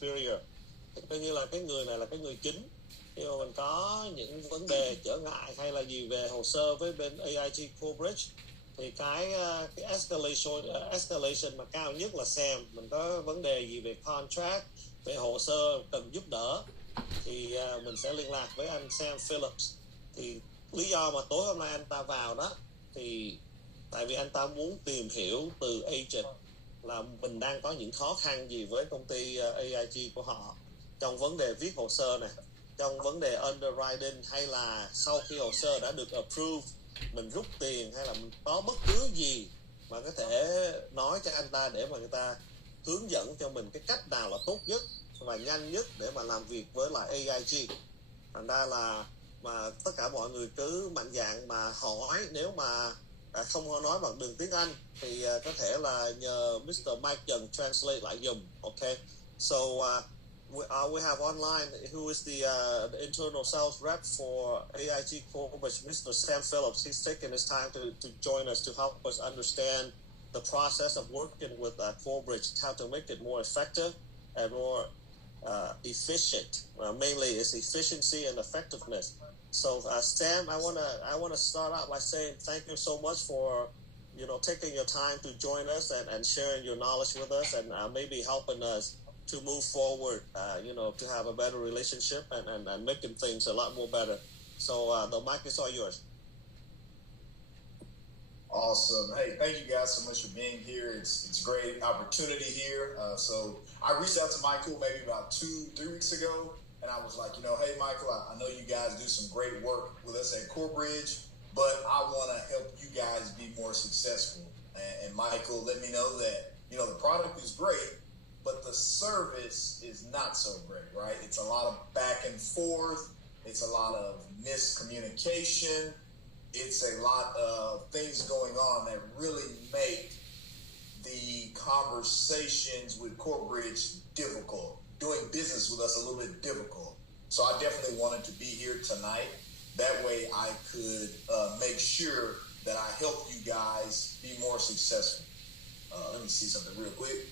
superior. Coi như là cái người này là cái người chính. Khi mà mình có những vấn đề trở ngại hay là gì về hồ sơ với bên AIG Corebridge thì cái escalation mà cao nhất là Sam. Mình có vấn đề gì về contract, về hồ sơ cần giúp đỡ thì mình sẽ liên lạc với anh Sam Phillips. Thì lý do mà tối hôm nay anh ta vào đó thì tại vì anh ta muốn tìm hiểu từ agent là mình đang có những khó khăn gì với công ty AIG của họ trong vấn đề viết hồ sơ này, trong vấn đề underwriting, hay là sau khi hồ sơ đã được approve mình rút tiền, hay là mình có bất cứ gì mà có thể nói cho anh ta để mà người ta hướng dẫn cho mình cái cách nào là tốt nhất và nhanh nhất để mà làm việc với lại AIG. Thành ra là mà tất cả mọi người cứ mạnh dạn mà hỏi. Nếu mà không nói bằng đường tiếng Anh thì có thể là nhờ Mr. Mike Trần translate lại dùm. Okay, so we have online who is the internal sales rep for AIG Corebridge, Mr. Sam Phillips. He's taken his time to join us to help us understand the process of working with Corebridge, how to make it more effective and more efficient. Mainly is efficiency and effectiveness. So Sam, I wanna start out by saying thank you so much for taking your time to join us and sharing your knowledge with us, and maybe helping us to move forward, to have a better relationship and making things a lot more better. So the mic is all yours. Awesome. Hey, thank you guys so much for being here. It's a great opportunity here. So I reached out to Michael maybe about 2-3 weeks ago, and I was like, hey, Michael, I know you guys do some great work with us at Corebridge, but I want to help you guys be more successful. And Michael let me know that, the product is great, but the service is not so great, right? It's a lot of back and forth. It's a lot of miscommunication. It's a lot of things going on that really make the conversations with Corebridge difficult, doing business with us a little bit difficult. So I definitely wanted to be here tonight. That way I could make sure that I help you guys be more successful. Let me see something real quick.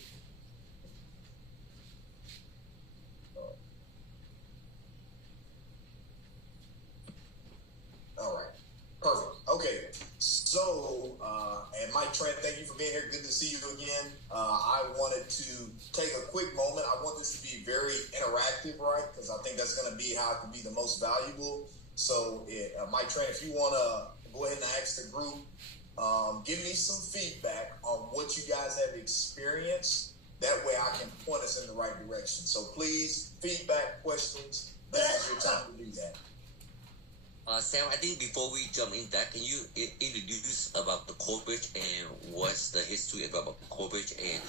All right. Perfect. Okay. So, and Mike Trent, thank you for being here. Good to see you again. I wanted to take a quick moment. I want this to be very interactive, right? Because I think that's going to be how it can be the most valuable. So, Mike Trent, if you want to go ahead and ask the group, give me some feedback on what you guys have experienced. That way I can point us in the right direction. So please, feedback, questions, this is your time to do that. Sam, I think before we jump in that, can you introduce about the Corebridge and what's the history about Corebridge and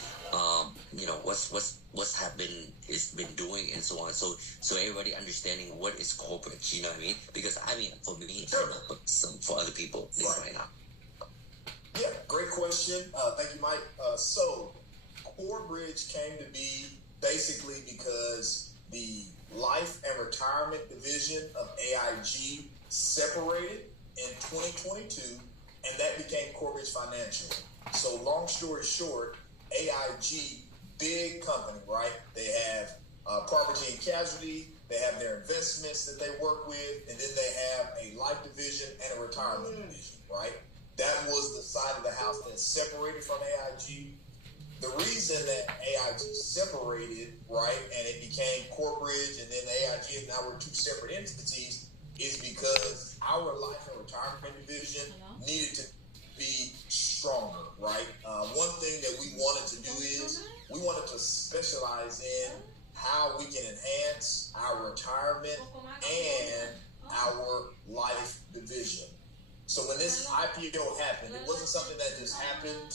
what's happened, it's been doing and so on, so everybody understanding what is Corebridge, you know what I mean? Because for me, sure. I don't know, but for other people right now. Yeah, great question. Thank you, Mike. So Corebridge came to be basically because the life and retirement division of AIG separated in 2022, and that became Corebridge Financial. So long story short, AIG, big company, right? They have property and casualty, they have their investments that they work with, and then they have a life division and a retirement division, right? That was the side of the house that separated from AIG. The reason that AIG separated, right, and it became Corebridge and then AIG, and now we're two separate entities, is because our life and retirement division needed to be stronger, right? One thing that we wanted to do is we wanted to specialize in how we can enhance our retirement and our life division. So when this IPO happened, it wasn't something that just happened,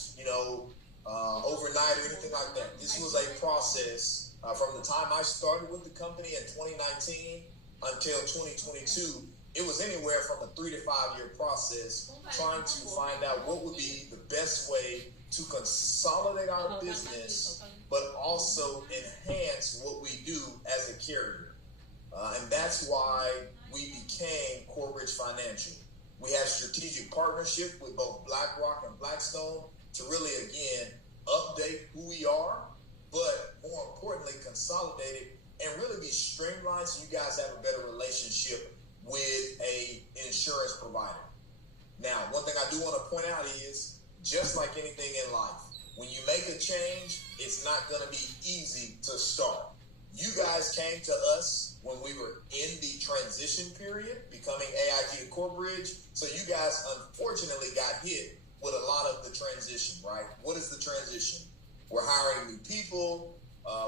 overnight or anything like that. This was a process from the time I started with the company in 2019 until 2022. It was anywhere from a 3 to 5 year process trying to find out what would be the best way to consolidate our business, but also enhance what we do as a carrier. And that's why we became Corebridge Financial. We have strategic partnership with both BlackRock and Blackstone to really, again, update who we are, but more importantly, consolidated and really be streamlined so you guys have a better relationship with a insurance provider. Now, one thing I do want to point out is, just like anything in life, when you make a change, it's not going to be easy to start. You guys came to us when we were in the transition period, becoming AIG to Corebridge. So you guys unfortunately got hit with a lot of the transition, right? What is the transition? We're hiring new people.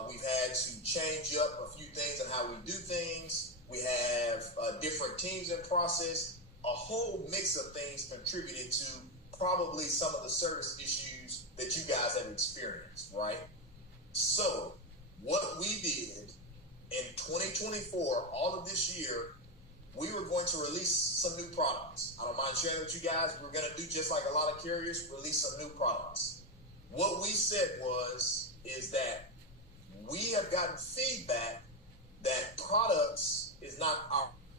We've had to change up a few things on how we do things. We have different teams in process. A whole mix of things contributed to probably some of the service issues that you guys have experienced, right? So what we did in 2024, all of this year, we were going to release some new products. I don't mind sharing with you guys. We're going to do just like a lot of carriers, release some new products. What we said is that we have gotten feedback that products is not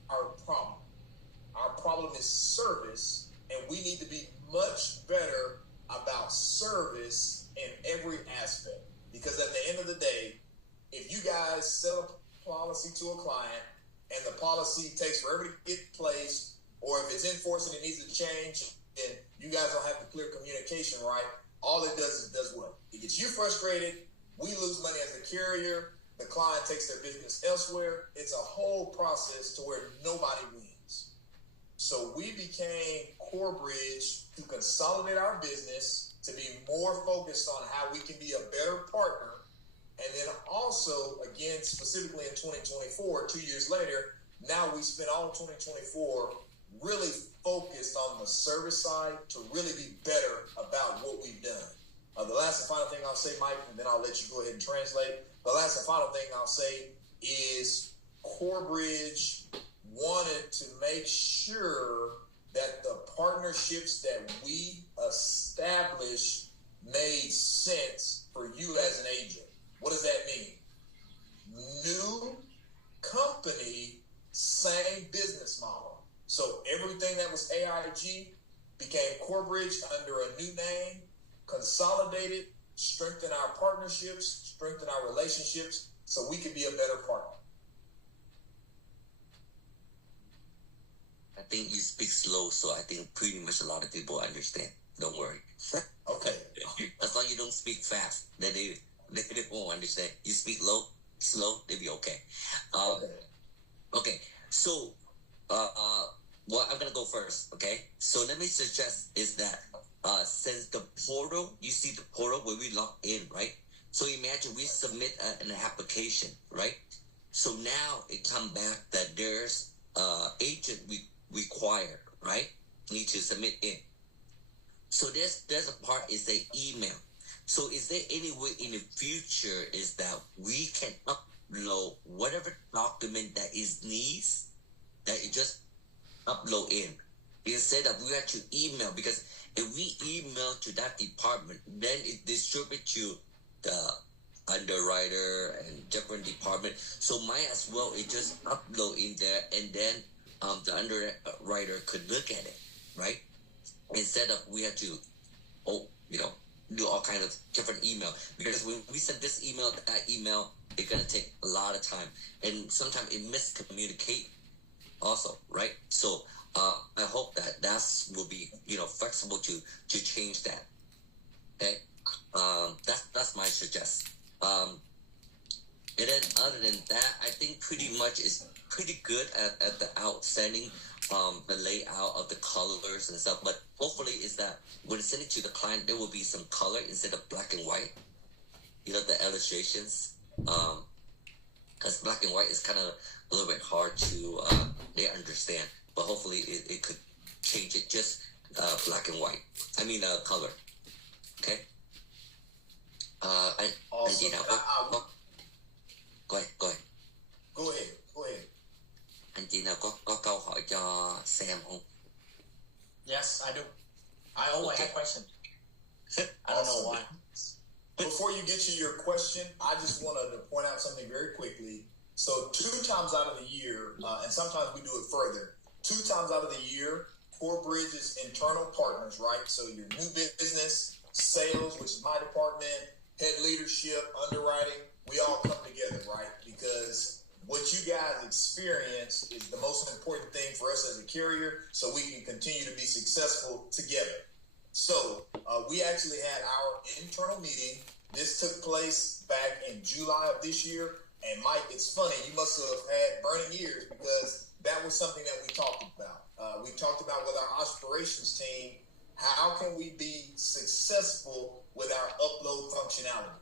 our problem. Our problem is service, and we need to be much better about service in every aspect. Because at the end of the day, if you guys sell a policy to a client and the policy takes forever to get placed, or if it's in force and it needs to change, and you guys don't have the clear communication right, all it does what? It gets you frustrated. We lose money as a carrier. The client takes their business elsewhere. It's a whole process to where nobody wins. So we became Corebridge to consolidate our business, to be more focused on how we can be a better partner. And then also, again, specifically in 2024, 2 years later, now we spent all of 2024 really focused on the service side to really be better about what we've done. The last and final thing I'll say, Mike, and then I'll let you go ahead and translate. The last and final thing I'll say is Corebridge wanted to make sure that the partnerships that we established made sense for you as an agent. What does that mean? New company, same business model. So everything that was AIG became Corebridge under a new name, consolidated, strengthen our partnerships, strengthen our relationships, so we can be a better partner. I think you speak slow, so I think pretty much a lot of people understand. Don't worry. Okay. As long as you don't speak fast, then they won't understand. You speak slow, they'll be okay. Okay. So, well, I'm gonna go first. Okay. So let me suggest is that since the portal, you see the portal where we log in, right? So imagine we submit an application, right? So now it come back that there's agent required, right? Need to submit in. So there's a part is the email. So is there any way in the future is that we can upload whatever document that is needs, that you just upload in, instead of we have to email? Because if we email to that department, then it distributes to the underwriter and different department. So might as well it just upload in there, and then the underwriter could look at it, right? Instead of we have to, do all kinds of different email. Because when we send this email, that email, it's gonna take a lot of time, and sometimes it miscommunicate also, right? So I hope that will be flexible to change that. Okay, that's my suggestion. And then other than that, I think pretty much is pretty good at the outstanding the layout of the colors and stuff. But hopefully is that when send it to the client, there will be some color instead of black and white. The illustrations. Because black and white is kind of a little bit hard to they understand. But hopefully it could change it just black and white. I mean color. Okay. Awesome. Go ahead. Go ahead. Anh chị nào có câu hỏi cho Sam không? Yes, I do. I always have questions. I don't know why. Before you get to your question, I just wanted to point out something very quickly. So 2 times out of the year, and sometimes we do it further, 2 times out of the year, Corebridge's internal partners, right? So your new business, sales, which is my department, head leadership, underwriting, we all come together, right? Because what you guys experience is the most important thing for us as a carrier, so we can continue to be successful together. So we actually had our internal meeting. This took place back in July of this year. And Mike, it's funny, you must have had burning ears because that was something that we talked about. We talked about with our operations team, how can we be successful with our upload functionality?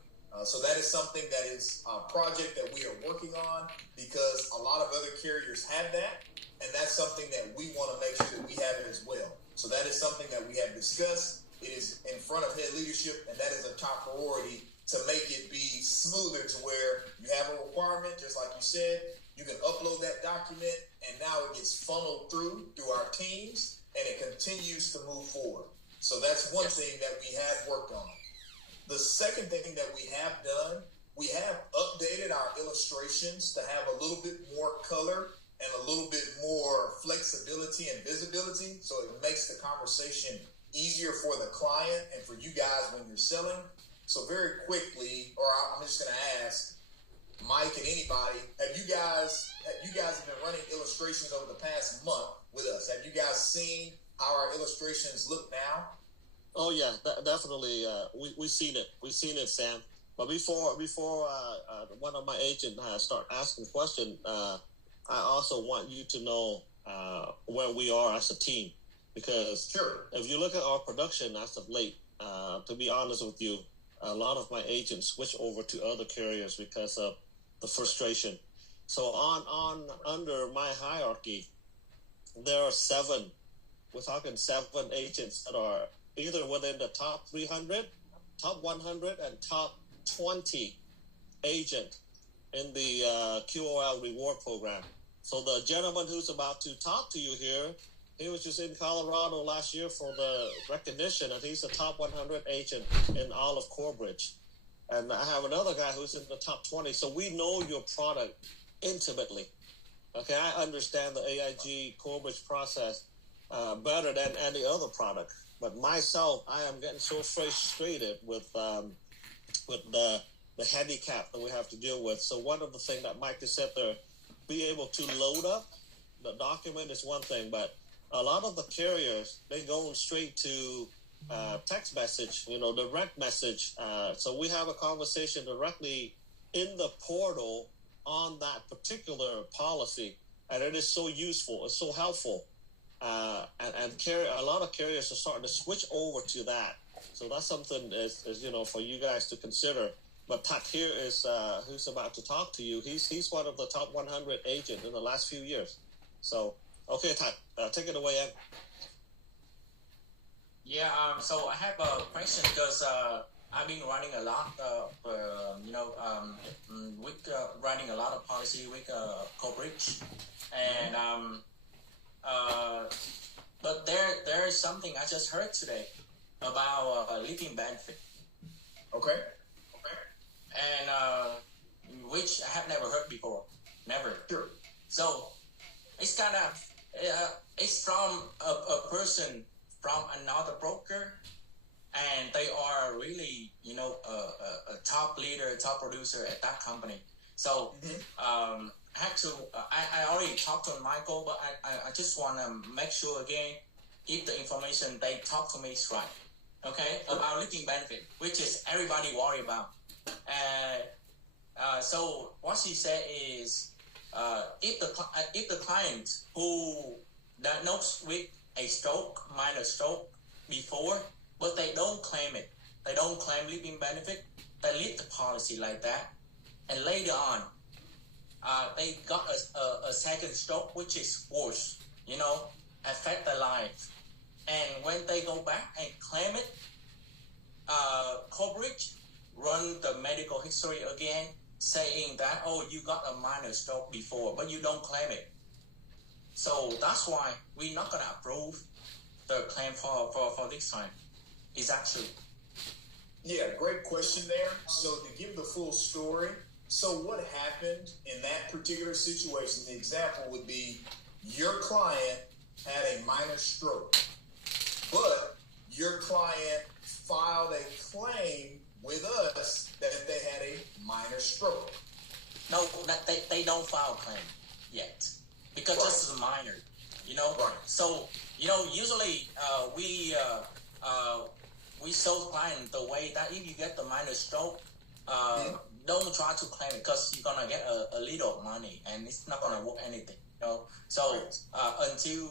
So that is something that is a project that we are working on because a lot of other carriers have that, and that's something that we want to make sure that we have it as well. So that is something that we have discussed. It is in front of head leadership, and that is a top priority to make it be smoother to where you have a requirement, just like you said, you can upload that document, and now it gets funneled through our teams, and it continues to move forward. So that's one thing that we have worked on. The second thing that we have done, we have updated our illustrations to have a little bit more color and a little bit more flexibility and visibility, so it makes the conversation easier for the client and for you guys when you're selling. So very quickly, or I'm just going to ask Mike and anybody, have you guys been running illustrations over the past month with us? Have you guys seen how our illustrations look now? Oh yeah, definitely. We've seen it. We've seen it, Sam. But before one of my agents start asking questions, I also want you to know where we are as a team, because if you look at our production as of late, to be honest with you, a lot of my agents switch over to other carriers because of the frustration. So under my hierarchy, there are 7. We're talking 7 agents that are either within the top 300, top 100, and top 20 agent in the QOL reward program. So the gentleman who's about to talk to you here, he was just in Colorado last year for the recognition, and he's a top 100 agent in all of Corebridge. And I have another guy who's in the top 20. So we know your product intimately. Okay, I understand the AIG Corebridge process better than any other product. But myself, I am getting so frustrated with the handicap that we have to deal with. So one of the things that Mike just said there, be able to load up the document is one thing, but a lot of the carriers, they go straight to text message, direct message. So we have a conversation directly in the portal on that particular policy, and it is so useful. It's so helpful. A lot of carriers are starting to switch over to that. So that's something is for you guys to consider. But Tat here is who's about to talk to you. He's one of the top 100 agents in the last few years. So okay, Tat, take it away, Ed. Yeah. So I have a question because I've been running a lot. Writing a lot of policy with Corebridge, and but there is something I just heard today about living benefit. Okay. And which I have never heard before. Never. Sure. So it's kind of it's from a person from another broker, and they are really a top leader, top producer at that company. So I already talked to Michael, but I just want to make sure again if the information they talk to me is right. Okay, about living benefit, which is everybody worry about. So what she said is, if the client who diagnosed with a stroke, minor stroke before, but they don't claim it, they don't claim living benefit, they leave the policy like that, and later on, they got a second stroke, which is worse, affect their life. And when they go back and claim it, Corebridge run the medical history again, saying that, you got a minor stroke before, but you don't claim it. So that's why we're not going to approve the claim for this time. Is that true? Yeah, great question there. So to give the full story, so what happened in that particular situation, the example would be your client had a minor stroke, but your client filed a claim with us that they had a minor stroke. No, they don't file a claim yet because this is a minor, Right. So usually we show the client the way that if you get the minor stroke, don't try to claim it because you're gonna get a little money and it's not gonna work anything. So until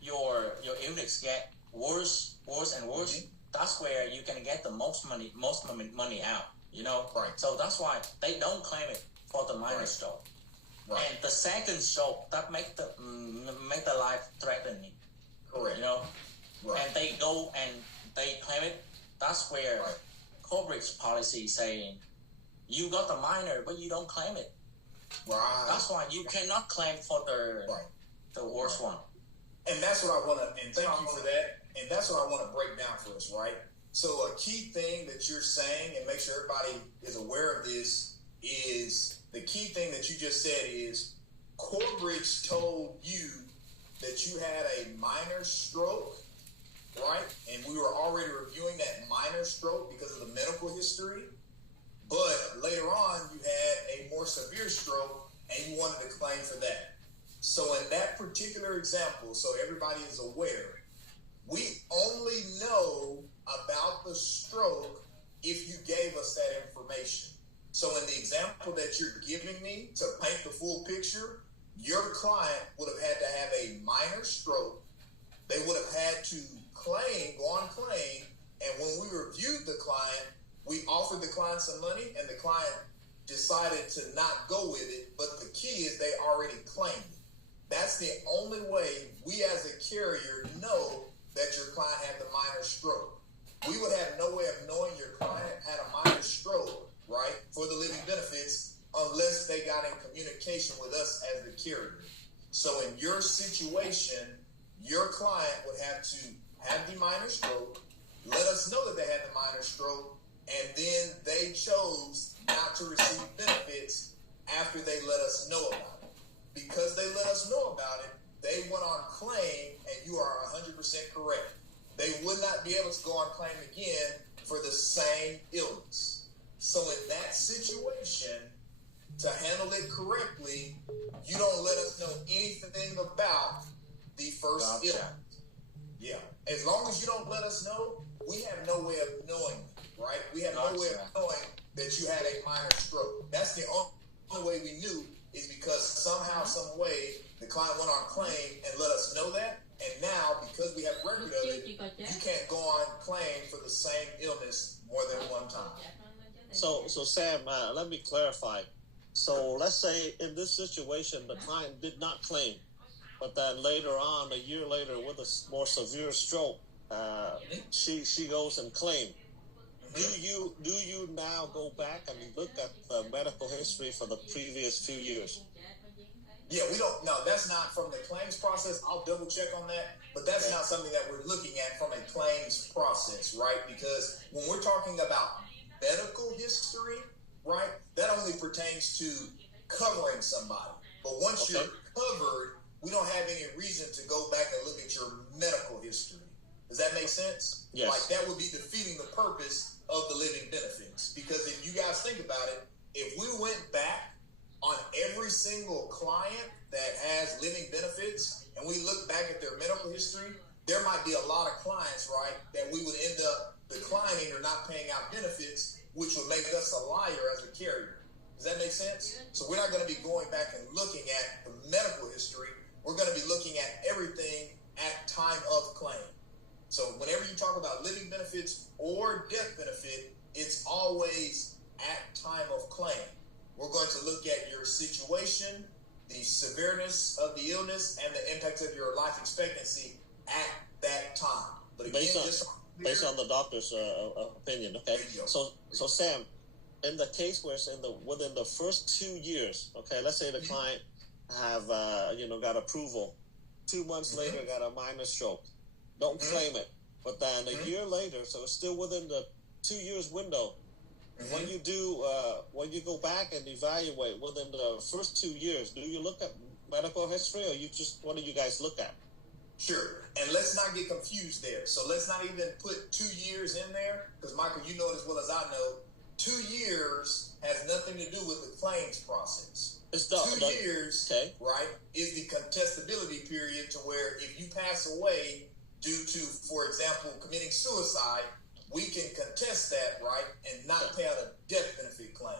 your illness get worse and worse, that's where you can get the most money out. Right. So that's why they don't claim it for the minor stroke. Right. And the second stroke that make the life threatening. Correct. Right. And they go and they claim it. That's where coverage policy saying you got the minor but you don't claim it. Right. That's why you cannot claim for the worst one. And that's what I want to, and thank you for that. And that's what I want to break down for us, right? So a key thing that you're saying, and make sure everybody is aware of this, is the key thing that you just said is Corbridge told you that you had a minor stroke, right? And we were already reviewing that minor stroke because of the medical history. But later on, you had a more severe stroke and you wanted to claim for that. So in that particular example, so everybody is aware, we only know about the stroke if you gave us that information. So in the example that you're giving me to paint the full picture, your client would have had to have a minor stroke. They would have had to go on claim. And when we reviewed the client, we offered the client some money and the client decided to not go with it. But the key is they already claimed it. That's the only way we as a carrier know that your client had the minor stroke. We would have no way of knowing your client had a minor stroke, right, for the living benefits unless they got in communication with us as the carrier. So in your situation, your client would have to have the minor stroke, let us know that they had the minor stroke, and then they chose not to receive benefits after they let us know about it. Because they let us know about it, they went on claim, and you are 100% correct. They would not be able to go on claim again for the same illness. So in that situation, to handle it correctly, you don't let us know anything about the first illness. Yeah. As long as you don't let us know, we have no way of knowing, right? We have no way of knowing that you had a minor stroke. That's the only way we knew is because somehow, some way, the client went on claim and let us know that. And now, because we have record of it, you can't go on claim for the same illness more than one time. So Sam, let me clarify. So let's say in this situation, the client did not claim, but then later on, a year later, with a more severe stroke, she goes and claims. Do you now go back and look at the medical history for the previous 2 years? Yeah, we don't. No, that's not from the claims process. I'll double check on that, but that's not something that we're looking at from a claims process, right? Because when we're talking about medical history, right, that only pertains to covering somebody. But once you're covered, we don't have any reason to go back and look at your medical history. Does that make sense? Yes. Like that would be defeating the purpose of the living benefits. Because if you guys think about it, if we went back on every single client that has living benefits and we look back at their medical history, there might be a lot of clients, right, that we would end up declining or not paying out benefits, which would make us a liar as a carrier. Does that make sense? So we're not going to be going back and looking at the medical history. We're going to be looking at everything at time of claim. So whenever you talk about living benefits or death benefit, it's always at time of claim. We're going to look at your situation, the severeness of the illness, and the impact of your life expectancy at that time. But again, based on the doctor's opinion. Okay. So Sam, in the case where it's within the first 2 years, okay, let's say the client have got approval, 2 months later got a minor stroke, don't claim it, but then a year later, so it's still within the 2 years window. When you do, when you go back and evaluate within the first 2 years, do you look at medical history, or what do you guys look at? Sure. And let's not get confused there. So let's not even put 2 years in there, because Michael, you know it as well as I know, 2 years has nothing to do with the claims process. It's 2 years, okay, right, is the contestability period, to where if you pass away due to, for example, committing suicide, we can contest that, right, and not pay out a death benefit claim.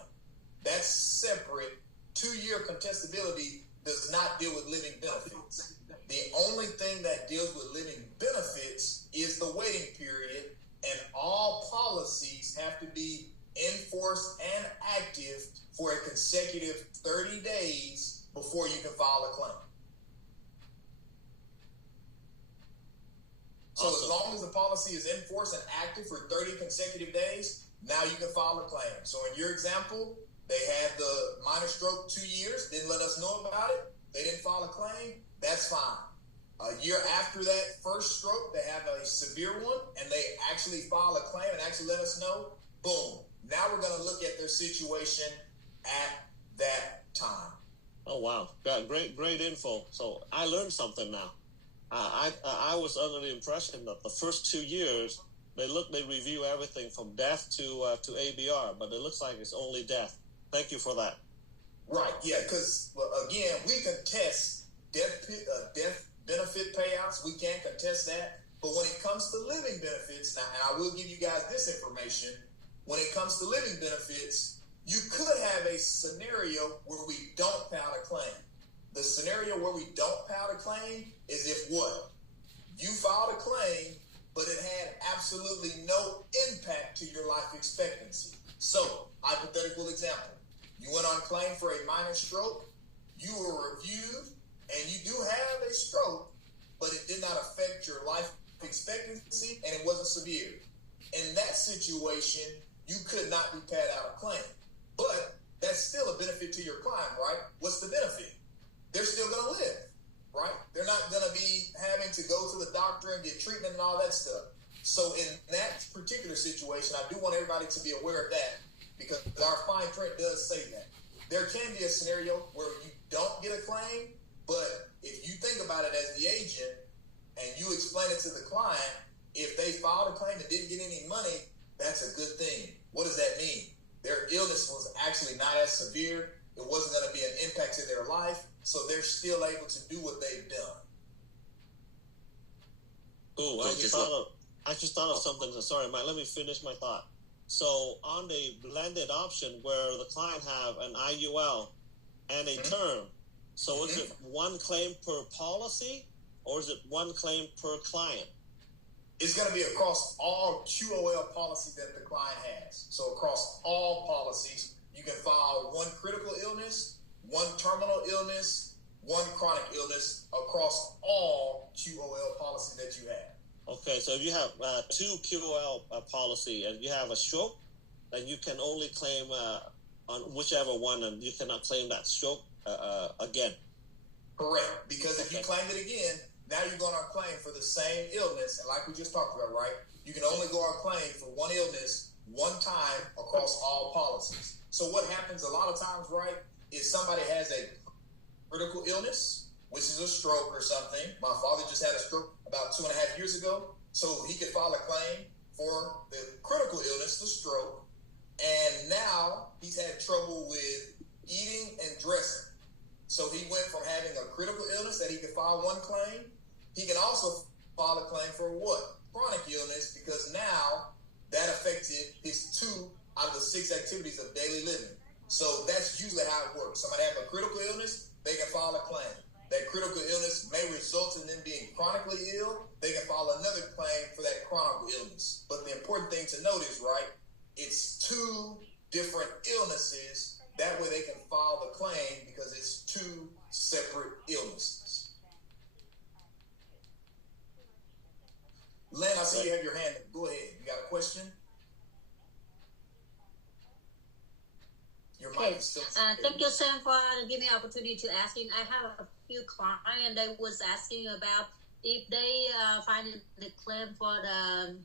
That's separate. 2-year contestability does not deal with living benefits. The only thing that deals with living benefits is the waiting period, and all policies have to be in force and active for a consecutive 30 days before you can file a claim. So as long as the policy is in force and active for 30 consecutive days, now you can file a claim. So in your example, they had the minor stroke 2 years, didn't let us know about it. They didn't file a claim. That's fine. A year after that first stroke, they have a severe one, and they actually file a claim and actually let us know. Boom. Now we're going to look at their situation at that time. Oh, wow. Great info. So I learned something now. I was under the impression that the first 2 years, they review everything from death to ABR, but it looks like it's only death. Thank you for that. Right, yeah, because, again, we contest death benefit payouts. We can't contest that. But when it comes to living benefits, now, and I will give you guys this information, when it comes to living benefits, you could have a scenario where we don't pay out a claim. The scenario where we don't pay out a claim is if what? You filed a claim, but it had absolutely no impact to your life expectancy. So, hypothetical example. You went on claim for a minor stroke, you were reviewed, and you do have a stroke, but it did not affect your life expectancy, and it wasn't severe. In that situation, you could not be paid out a claim. But that's still a benefit to your client, right? What's the benefit? They're still going to live, right? They're not going to be having to go to the doctor and get treatment and all that stuff. So in that particular situation, I do want everybody to be aware of that, because our fine print does say that. There can be a scenario where you don't get a claim, but if you think about it as the agent and you explain it to the client, if they filed a claim and didn't get any money, that's a good thing. What does that mean? Their illness was actually not as severe. It wasn't going to be an impact to their life, so they're still able to do what they've done. Oh, I just thought of something. Sorry, Mike, let me finish my thought. So on the blended option where the client have an IUL and a term, so is it one claim per policy or is it one claim per client? It's going to be across all QOL policies that the client has. So across all policies, you can file one critical illness, one terminal illness, one chronic illness across all QOL policies that you have. Okay, so if you have two QOL policy and you have a stroke, then you can only claim on whichever one, and you cannot claim that stroke again. Correct, because if you claim it again, now you're going on claim for the same illness, and like we just talked about, right? You can only go on claim for one illness one time across all policies. So what happens a lot of times, right, is somebody has a critical illness, which is a stroke or something. My father just had a stroke about 2.5 years ago, so he could file a claim for the critical illness, the stroke, and now he's had trouble with eating and dressing. So he went from having a critical illness that he could file one claim. He can also file a claim for what? Chronic illness, because now that affected his 2 out of the 6 activities of daily living. So that's usually how it works. Somebody have a critical illness, they can file a claim. That critical illness may result in them being chronically ill. They can file another claim for that chronic illness. But the important thing to note is, right, it's 2 different illnesses. That way they can file the claim because it's 2 separate illnesses. Len, I see you have your hand up. Go ahead. You got a question? Your mic is still thank you, Sam, for giving me an opportunity to asking. I have a few clients that was asking about if they find the claim for the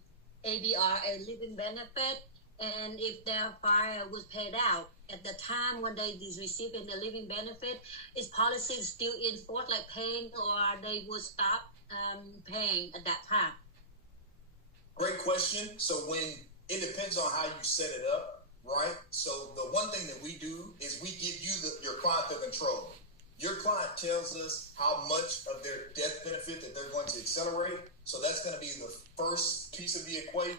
ABR, a living benefit, and if their fire was paid out at the time when they receiving the living benefit, is policy still in force, like paying, or they will stop paying at that time? Great question. So when it depends on how you set it up, right? So the one thing that we do is we give you your client the control. Your client tells us how much of their death benefit that they're going to accelerate. So that's going to be the first piece of the equation.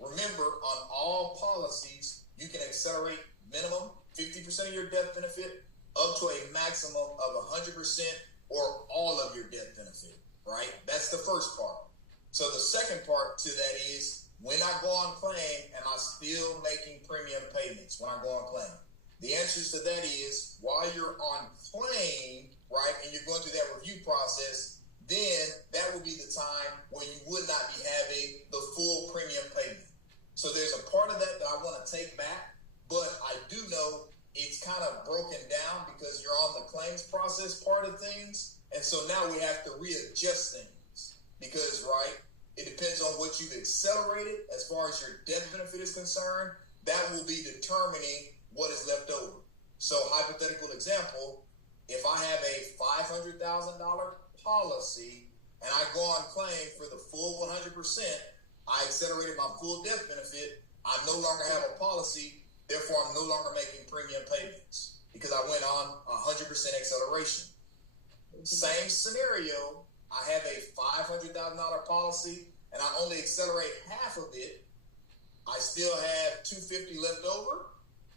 Remember, on all policies, you can accelerate minimum 50% of your death benefit up to a maximum of 100% or all of your death benefit, right? That's the first part. So the second part to that is, when I go on claim, am I still making premium payments when I go on claim? The answers to that is, while you're on claim, right, and you're going through that review process, then that would be the time where you would not be having the full premium payment. So there's a part of that I want to take back, but I do know it's kind of broken down because you're on the claims process part of things. And so now we have to readjust things because, right, it depends on what you've accelerated as far as your death benefit is concerned. That will be determining what is left over. So hypothetical example, if I have a $500,000 policy and I go on claim for the full 100%, I accelerated my full death benefit, I no longer have a policy, therefore I'm no longer making premium payments because I went on 100% acceleration. Same scenario, I have a $500,000 policy and I only accelerate half of it, I still have $250 left over,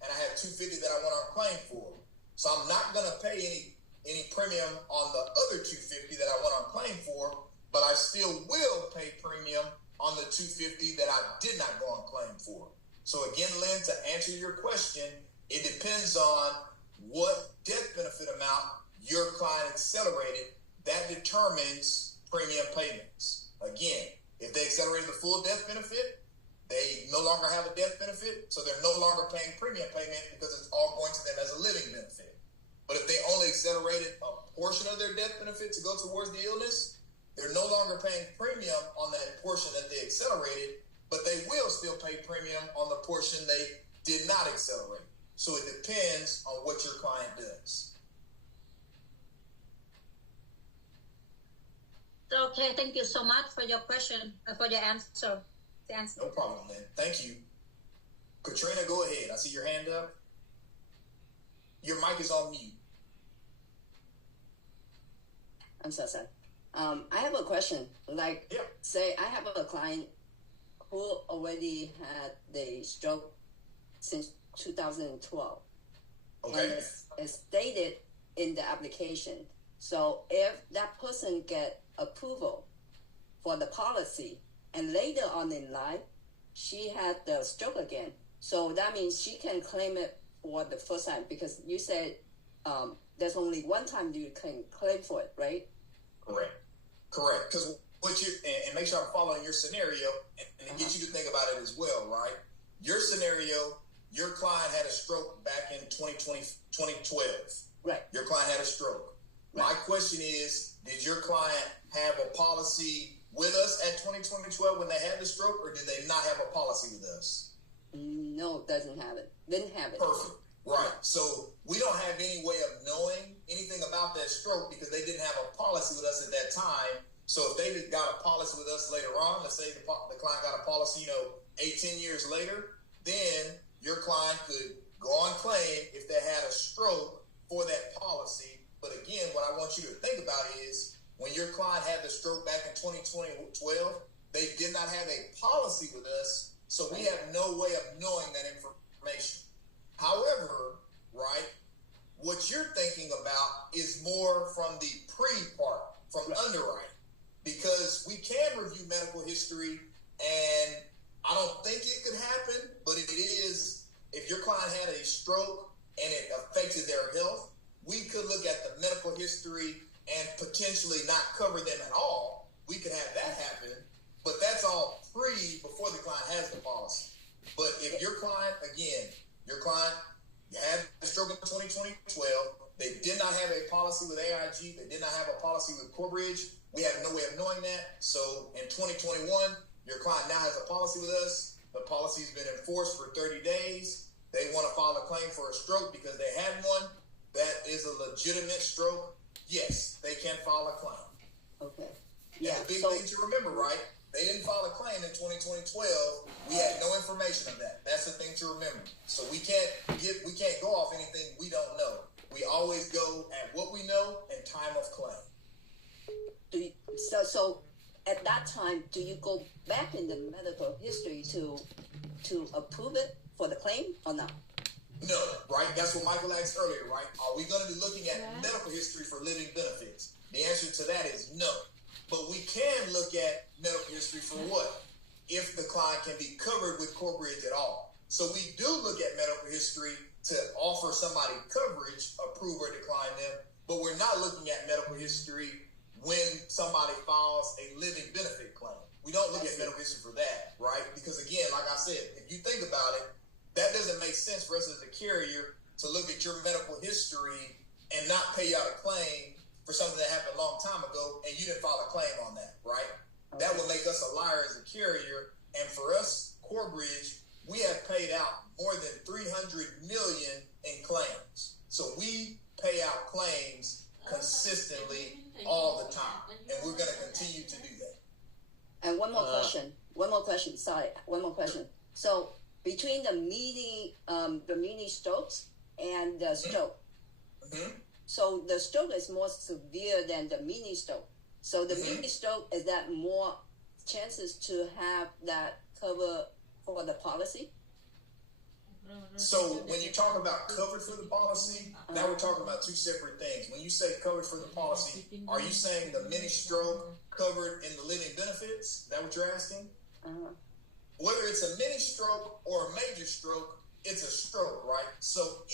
and I have $250 that I want to claim for. So I'm not going to pay any premium on the other $250 that I want to claim for, but I still will pay premium on the $250 that I did not go on claim for. So again, Lynn, to answer your question, it depends on what death benefit amount your client accelerated. That determines premium payments. Again, if they accelerated the full death benefit, they no longer have a death benefit, so they're no longer paying premium payment because it's all going to them as a living benefit. But if they only accelerated a portion of their death benefit to go towards the illness, they're no longer paying premium on that portion that they accelerated, but they will still pay premium on the portion they did not accelerate. So it depends on what your client does. Okay, thank you so much for your question, for your answer. No problem, Lynn. Thank you. Katrina, go ahead. I see your hand up. Your mic is on mute. I'm so sorry. I have a question. Like, say I have a client who already had the stroke since 2012. Okay. And it's stated in the application. So if that person get approval for the policy, and later on in life, she had the stroke again. So that means she can claim it for the first time because you said there's only one time you can claim for it, right? Correct. Because what you and make sure I'm following your scenario and get you to think about it as well, right? Your scenario, your client had a stroke back in 2012. Right. Your client had a stroke. Right. My question is, did your client have a policy with us at 2012 when they had the stroke, or did they not have a policy with us? No, doesn't have it. Didn't have it. Perfect. Right. So we don't have any way of knowing anything about that stroke because they didn't have a policy with us at that time. So if they got a policy with us later on, let's say the client got a policy, 8-10 years later, then your client could go on claim if they had a stroke for that policy. But again, what I want you to think about is when your client had the stroke back in 2012, they did not have a policy with us, so we have no way of knowing that information. However, right, what you're thinking about is more from the pre-part, from underwriting, because we can review medical history, and I don't think it could happen, but it is, if your client had a stroke and it affected their health, we could look at the medical history and potentially not cover them at all. We could have that happen, but that's all before the client has the policy. But if your client, again, had a stroke in 2012, they did not have a policy with AIG, they did not have a policy with Corebridge, we have no way of knowing that. So in 2021, your client now has a policy with us. The policy's been enforced for 30 days. They want to file a claim for a stroke because they had one. That is a legitimate stroke. Yes, they can file a claim. Okay. Yeah. Yeah. And the big So thing to remember, right? They didn't file a claim in 2012. We had no information of that. That's the thing to remember. So we can't go off anything we don't know. We always go at what we know and time of claim. so at that time, do you go back in the medical history to approve it for the claim or not? No, right? That's what Michael asked earlier, right? Are we going to be looking at medical history for living benefits? The answer to that is no. But we can look at medical history for what? If the client can be covered with Corbridge at all. So we do look at medical history to offer somebody coverage, approve or decline them, but we're not looking at medical history when somebody files a living benefit claim. We don't look at medical history for that, right? Because again, like I said, if you think about it, that doesn't make sense for us as a carrier to look at your medical history and not pay out a claim for something that happened a long time ago and you didn't file a claim on that, right? Okay. That would make us a liar as a carrier. And for us, Corbridge, we have paid out more than $300 million in claims. So we pay out claims consistently all the time, and we're going to continue to do that. And one more question. Sorry, one more question. So between the mini strokes and the stroke, so the stroke is more severe than the mini stroke. So the mini stroke, is that more chances to have that cover for the policy? So when you talk about covered for the policy, now we're talking about two separate things. When you say covered for the policy, are you saying the mini stroke covered in the living benefits? Is that what you're asking? Whether it's a mini stroke or a major stroke, it's a stroke, right? So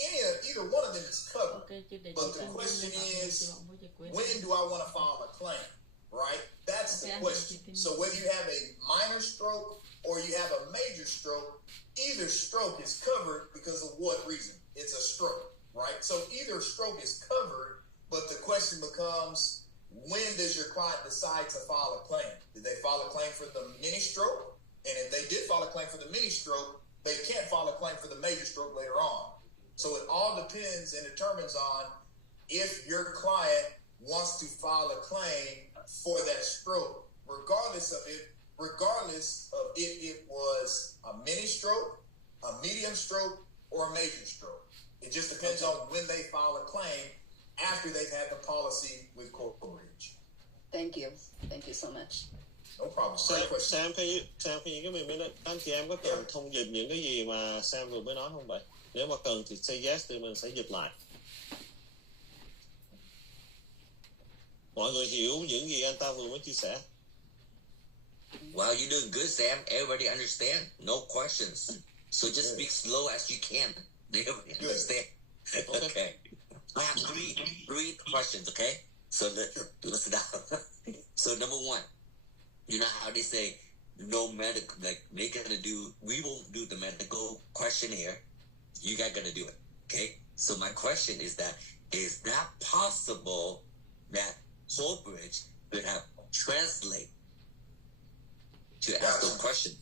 either one of them is covered. But the question is, when do I want to file a claim, right? That's the question. So whether you have a minor stroke or you have a major stroke, either stroke is covered because of what reason? It's a stroke, right? So either stroke is covered, but the question becomes, when does your client decide to file a claim? Did they file a claim for the mini stroke? And if they did file a claim for the mini stroke, they can't file a claim for the major stroke later on. So it all depends and determines on if your client wants to file a claim for that stroke, regardless of if it was a mini stroke, a medium stroke, or a major stroke. It just depends on when they file a claim after they've had the policy with Corbridge. Thank you. Thank you so much. No problem. Great question. Sam, can you give me a minute? Anh chị em có cần thông dịch những cái gì mà Sam vừa mới nói không vậy? Nếu mà cần thì say yes thì mình sẽ dịch lại. Mọi người hiểu những gì anh ta vừa mới chia sẻ. Wow, you're doing good, Sam. Everybody understand? No questions. So just speak slow as you can. Everybody understand? Okay. I have three questions, okay? So listen down. So number one, you know how they say no medical, like we won't do the medical questionnaire. You guys gonna do it, okay? So my question is that possible that Corbridge could have translate to ask those questions?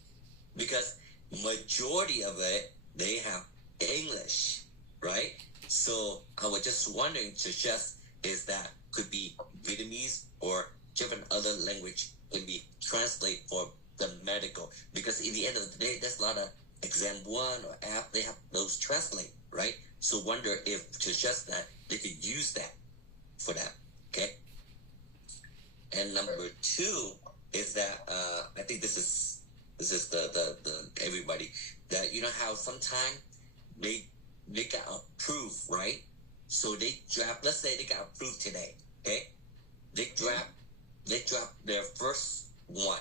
Because majority of it, they have English, right? So I was just wondering to just is that could be Vietnamese or different other language can be translate for the medical, because in the end of the day, there's a lot of exam 1 or app, they have those translate, right? So wonder if to just that they could use that for that, okay? And number 2 is that I think this is the everybody that you know how sometimes they got approved, right? So they draft. Let's say they got approved today, okay? They draft their first one.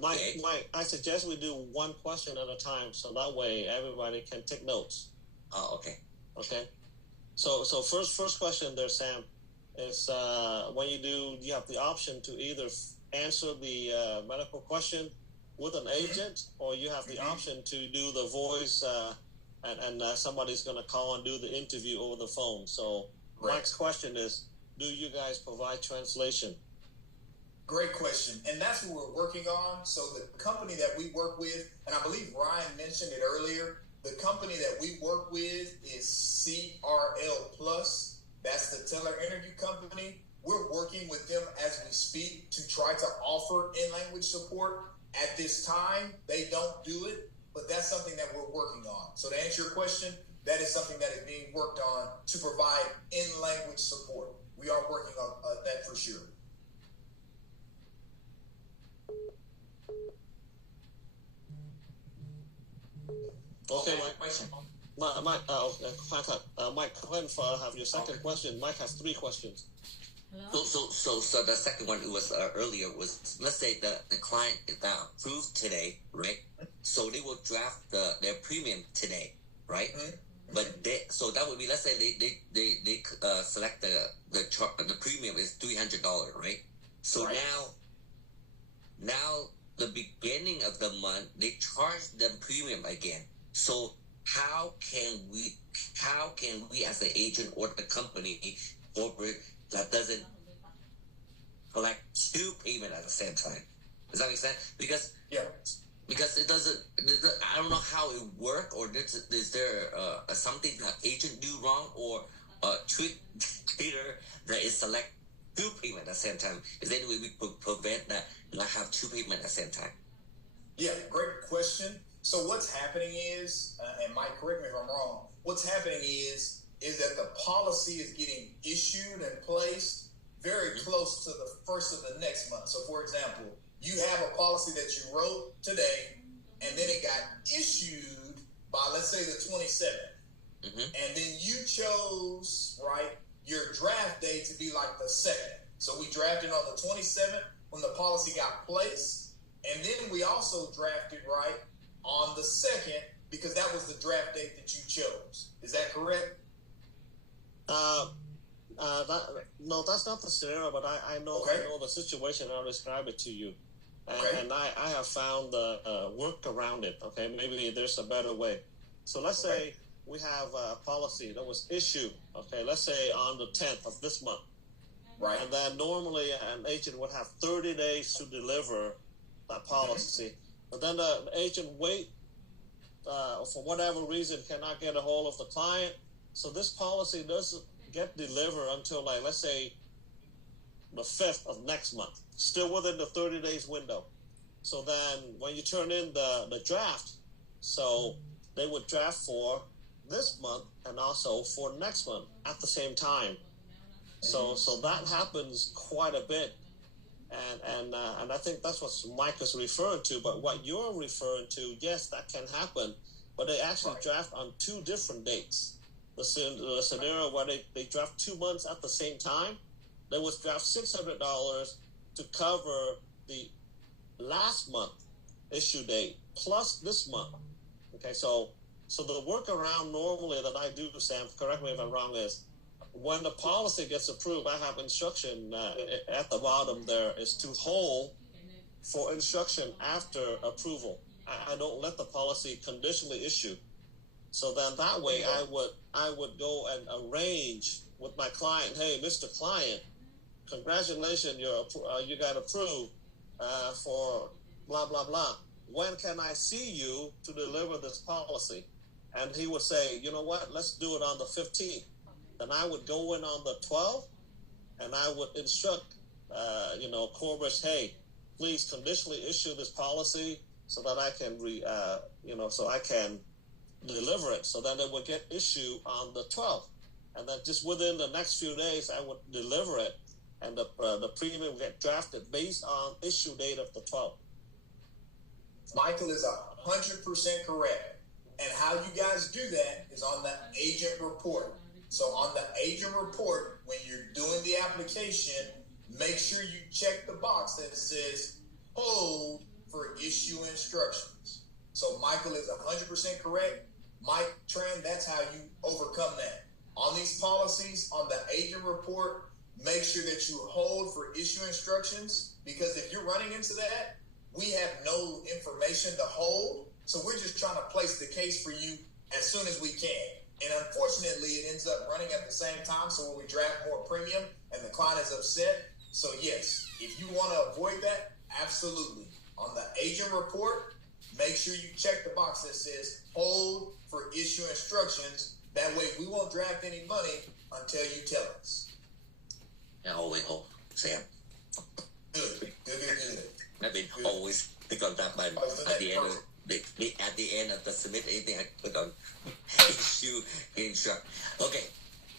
Mike, I suggest we do one question at a time, so that way everybody can take notes. Oh, okay. Okay. So first question there, Sam, is when you have the option to either answer the medical question with an agent, or you have the option to do the voice, and somebody's going to call and do the interview over the phone. So Mike's question is, do you guys provide translation? Great question. And that's what we're working on. So the company that we work with, and I believe Ryan mentioned it earlier, the company that we work with is CRL Plus. That's the teller interview company. We're working with them as we speak to try to offer in-language support. At this time, they don't do it, but that's something that we're working on. So to answer your question, that is something that is being worked on to provide in-language support. We are working on that for sure. Okay, Mike. Question. Mike, Mike, go ahead and have your second question. Mike has 3 questions. Hello? So the second one was earlier was, let's say the client is now approved today, right? So they will draft their premium today, right? Mm-hmm. But so that would be, let's say they select the premium is $300, right? So Right. now the beginning of the month they charge them premium again. So how can we as an agent or the company corporate that doesn't collect 2 payments at the same time? Does that make sense? Because it doesn't. I don't know how it works, or is there something that agent do wrong, or trader that is select 2 payments at the same time? Is there any way we could prevent that, not have 2 payments at the same time? Yeah, great question. So what's happening is, and Mike, correct me if I'm wrong, what's happening is that the policy is getting issued and placed very close to the first of the next month. So for example, you have a policy that you wrote today, and then it got issued by, let's say, the 27th. Mm-hmm. And then you chose, right, your draft date to be like the 2nd. So we drafted on the 27th when the policy got placed. And then we also drafted, right, on the 2nd because that was the draft date that you chose. Is that correct? No, that's not the scenario, but I know Okay. I know the situation. I'll describe it to you. Okay. And I have found the work around it. Okay, maybe there's a better way. So let's say we have a policy that was issued. Okay, let's say on the 10th of this month, Right. and then normally an agent would have 30 days to deliver that policy. But then the agent for whatever reason cannot get a hold of the client. So this policy doesn't get delivered until, like, let's say the 5th of next month, still within the 30 days window. So then when you turn in the draft, so they would draft for this month and also for next month at the same time. So that happens quite a bit. And I think that's what Mike is referring to. But what you're referring to, yes, that can happen. But they actually draft on 2 different dates. The scenario where they draft 2 months at the same time, they would draft $600 to cover the last month issue date plus this month. Okay, so the workaround normally that I do, Sam, correct me if I'm wrong, is when the policy gets approved, I have instruction at the bottom there is to hold for instruction after approval. I don't let the policy conditionally issue. So then that way I would go and arrange with my client, hey, Mr. Client, congratulations, you got approved for blah, blah, blah. When can I see you to deliver this policy? And he would say, you know what, let's do it on the 15th. Then I would go in on the 12th, and I would instruct, Corbridge, hey, please conditionally issue this policy so that I can, so I can deliver it. So then it would get issued on the 12th. And then just within the next few days, I would deliver it, and the premium would get drafted based on issue date of the 12th. Michael is 100% correct. And how you guys do that is on the agent report. So on the agent report, when you're doing the application, make sure you check the box that says hold for issue instructions. So Michael is 100% correct. Mike Tran, that's how you overcome that. On these policies, on the agent report, make sure that you hold for issue instructions, because if you're running into that, we have no information to hold. So we're just trying to place the case for you as soon as we can. And unfortunately, it ends up running at the same time. So when we draft more premium and the client is upset. So yes, if you want to avoid that, absolutely. On the agent report, make sure you check the box that says hold for issue instructions. That way we won't draft any money until you tell us. Yeah, hold Sam. Good. I've been always pick on that, but at the end of the submit anything, I click on issue instruct. Okay,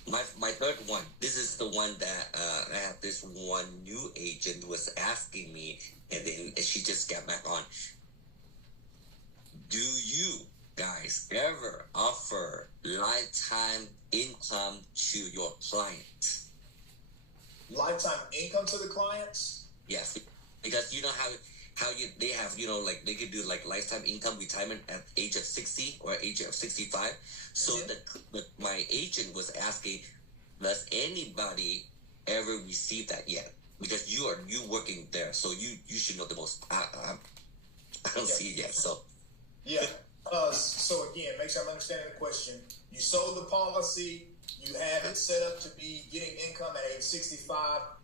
my third one. This is the one that I have this one new agent was asking me, and then she just got back on. Do you guys ever offer lifetime income to your client? Lifetime income to the clients? Yes, because you know how they have, like they could do like lifetime income retirement at age of 60 or age of 65. So my agent was asking, does anybody ever receive that yet? Because you working there, so you should know the most. I don't see it yet. So yeah. So again, make sure I'm understanding the question. You sold the policy. You have it set up to be getting income at age 65.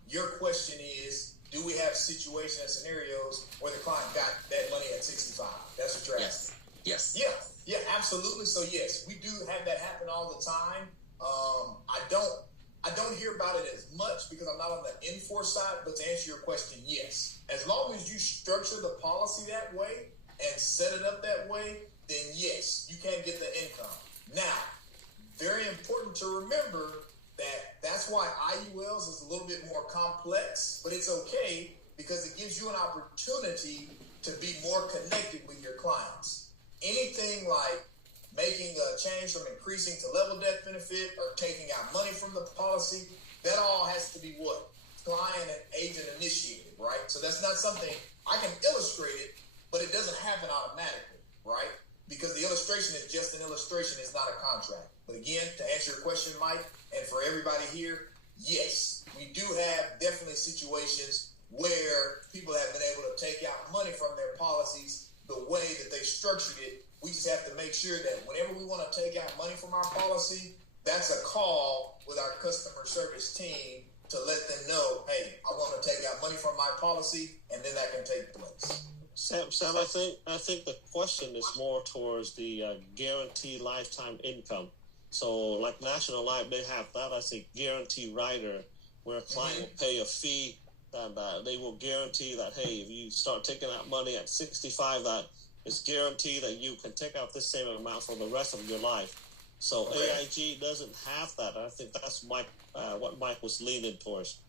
Your question is, do we have situations and scenarios where the client got that money at 65? That's what you're asking. Yes. Yeah, absolutely. So yes, we do have that happen all the time. I don't hear about it as much because I'm not on the enforce side, but to answer your question, yes. As long as you structure the policy that way and set it up that way, then yes, you can get the income. Now, very important to remember that's why IULs is a little bit more complex, but it's okay because it gives you an opportunity to be more connected with your clients. Anything like making a change from increasing to level death benefit or taking out money from the policy, that all has to be what? Client and agent initiated, right? So that's not something I can illustrate it, but it doesn't happen automatically, right? Because the illustration is just an illustration, it's not a contract. But again, to answer your question, Mike, and for everybody here, yes, we do have definitely situations where people have been able to take out money from their policies the way that they structured it. We just have to make sure that whenever we want to take out money from our policy, that's a call with our customer service team to let them know, hey, I want to take out money from my policy, and then that can take place. Sam, I think the question is more towards the guaranteed lifetime income. So, like National Life, they have that as a guarantee rider, where a client will pay a fee, and they will guarantee that, hey, if you start taking out money at 65, that it's guaranteed that you can take out this same amount for the rest of your life. So AIG doesn't have that. I think that's what Mike was leaning towards.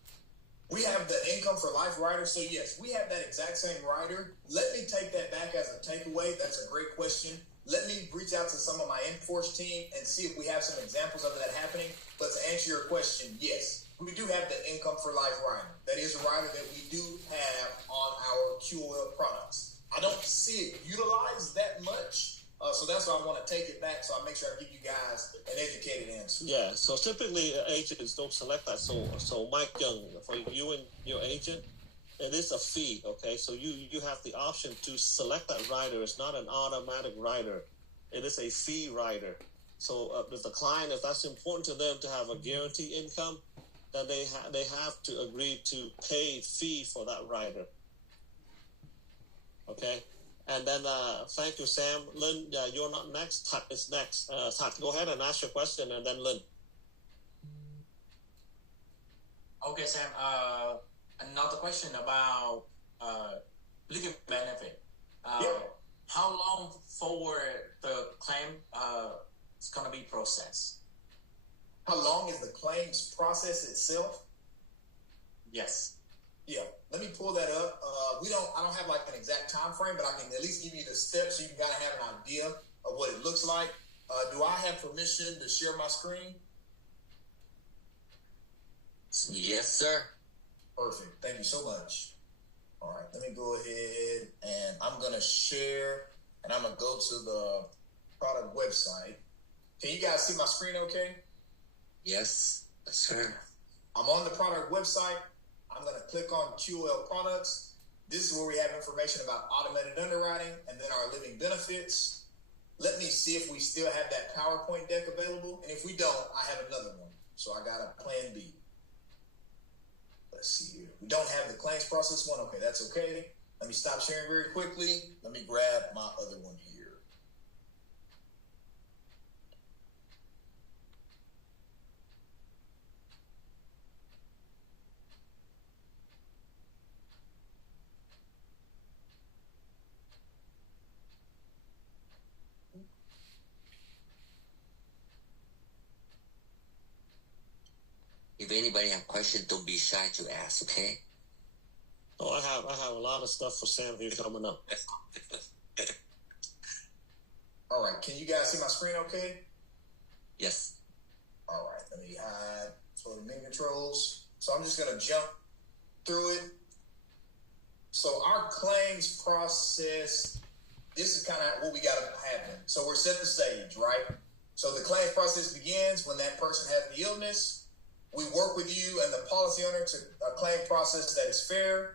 We have the income for life rider. So yes, we have that exact same rider. Let me take that back as a takeaway. That's a great question. Let me reach out to some of my enforce team and see if we have some examples of that happening. But to answer your question, yes, we do have the income for life rider. That is a rider that we do have on our QOL products. I don't see it utilized that much. So that's why I want to take it back, so I make sure I give you guys an educated answer. Yeah, so typically agents don't select that. So Mike Young, for you and your agent, it is a fee, okay? So you have the option to select that rider. It's not an automatic rider. It is a fee rider. So if the client, if that's important to them to have a guaranteed income, then they have to agree to pay fee for that rider. Okay? And then, thank you, Sam. Lynn, you're not next. Tat is next. Tat, go ahead and ask your question, and then Lynn. Okay, Sam. Another question about living benefit. How long for the claim is going to be processed? How long is the claims process itself? Yes. Yeah, let me pull that up. I don't have like an exact time frame, but I can at least give you the steps so you can kind of have an idea of what it looks like. Do I have permission to share my screen? Yes, sir. Perfect. Thank you so much. All right, let me go ahead and I'm going to share, and I'm going to go to the product website. Can you guys see my screen okay? Yes, sir. I'm on the product website. I'm going to click on QOL products. This is where we have information about automated underwriting and then our living benefits. Let me see if we still have that PowerPoint deck available. And if we don't, I have another one. So I got a plan B. Let's see here. We don't have the claims process one. Okay, that's okay. Let me stop sharing very quickly. Let me grab my other one here. If anybody have questions, don't be shy to ask, okay? Oh, I have a lot of stuff for Sam here coming up. All right. Can you guys see my screen okay? Yes. All right. Let me hide for the menu controls. So I'm just going to jump through it. So our claims process, this is kind of what we got to happen. So we're set the stage, right? So the claims process begins when that person has the illness. We work with you and the policy owner to a claim process that is fair.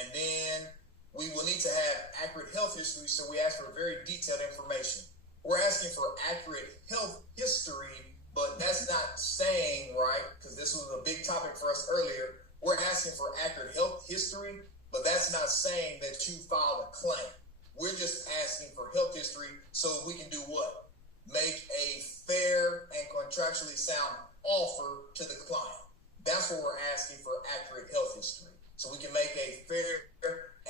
And then we will need to have accurate health history. So we ask for very detailed information. We're asking for accurate health history, but that's not saying, right, because this was a big topic for us earlier. We're asking for accurate health history, but that's not saying that you filed a claim. We're just asking for health history so we can do what? Make a fair and contractually sound offer to the client. That's what we're asking for, accurate health history. So we can make a fair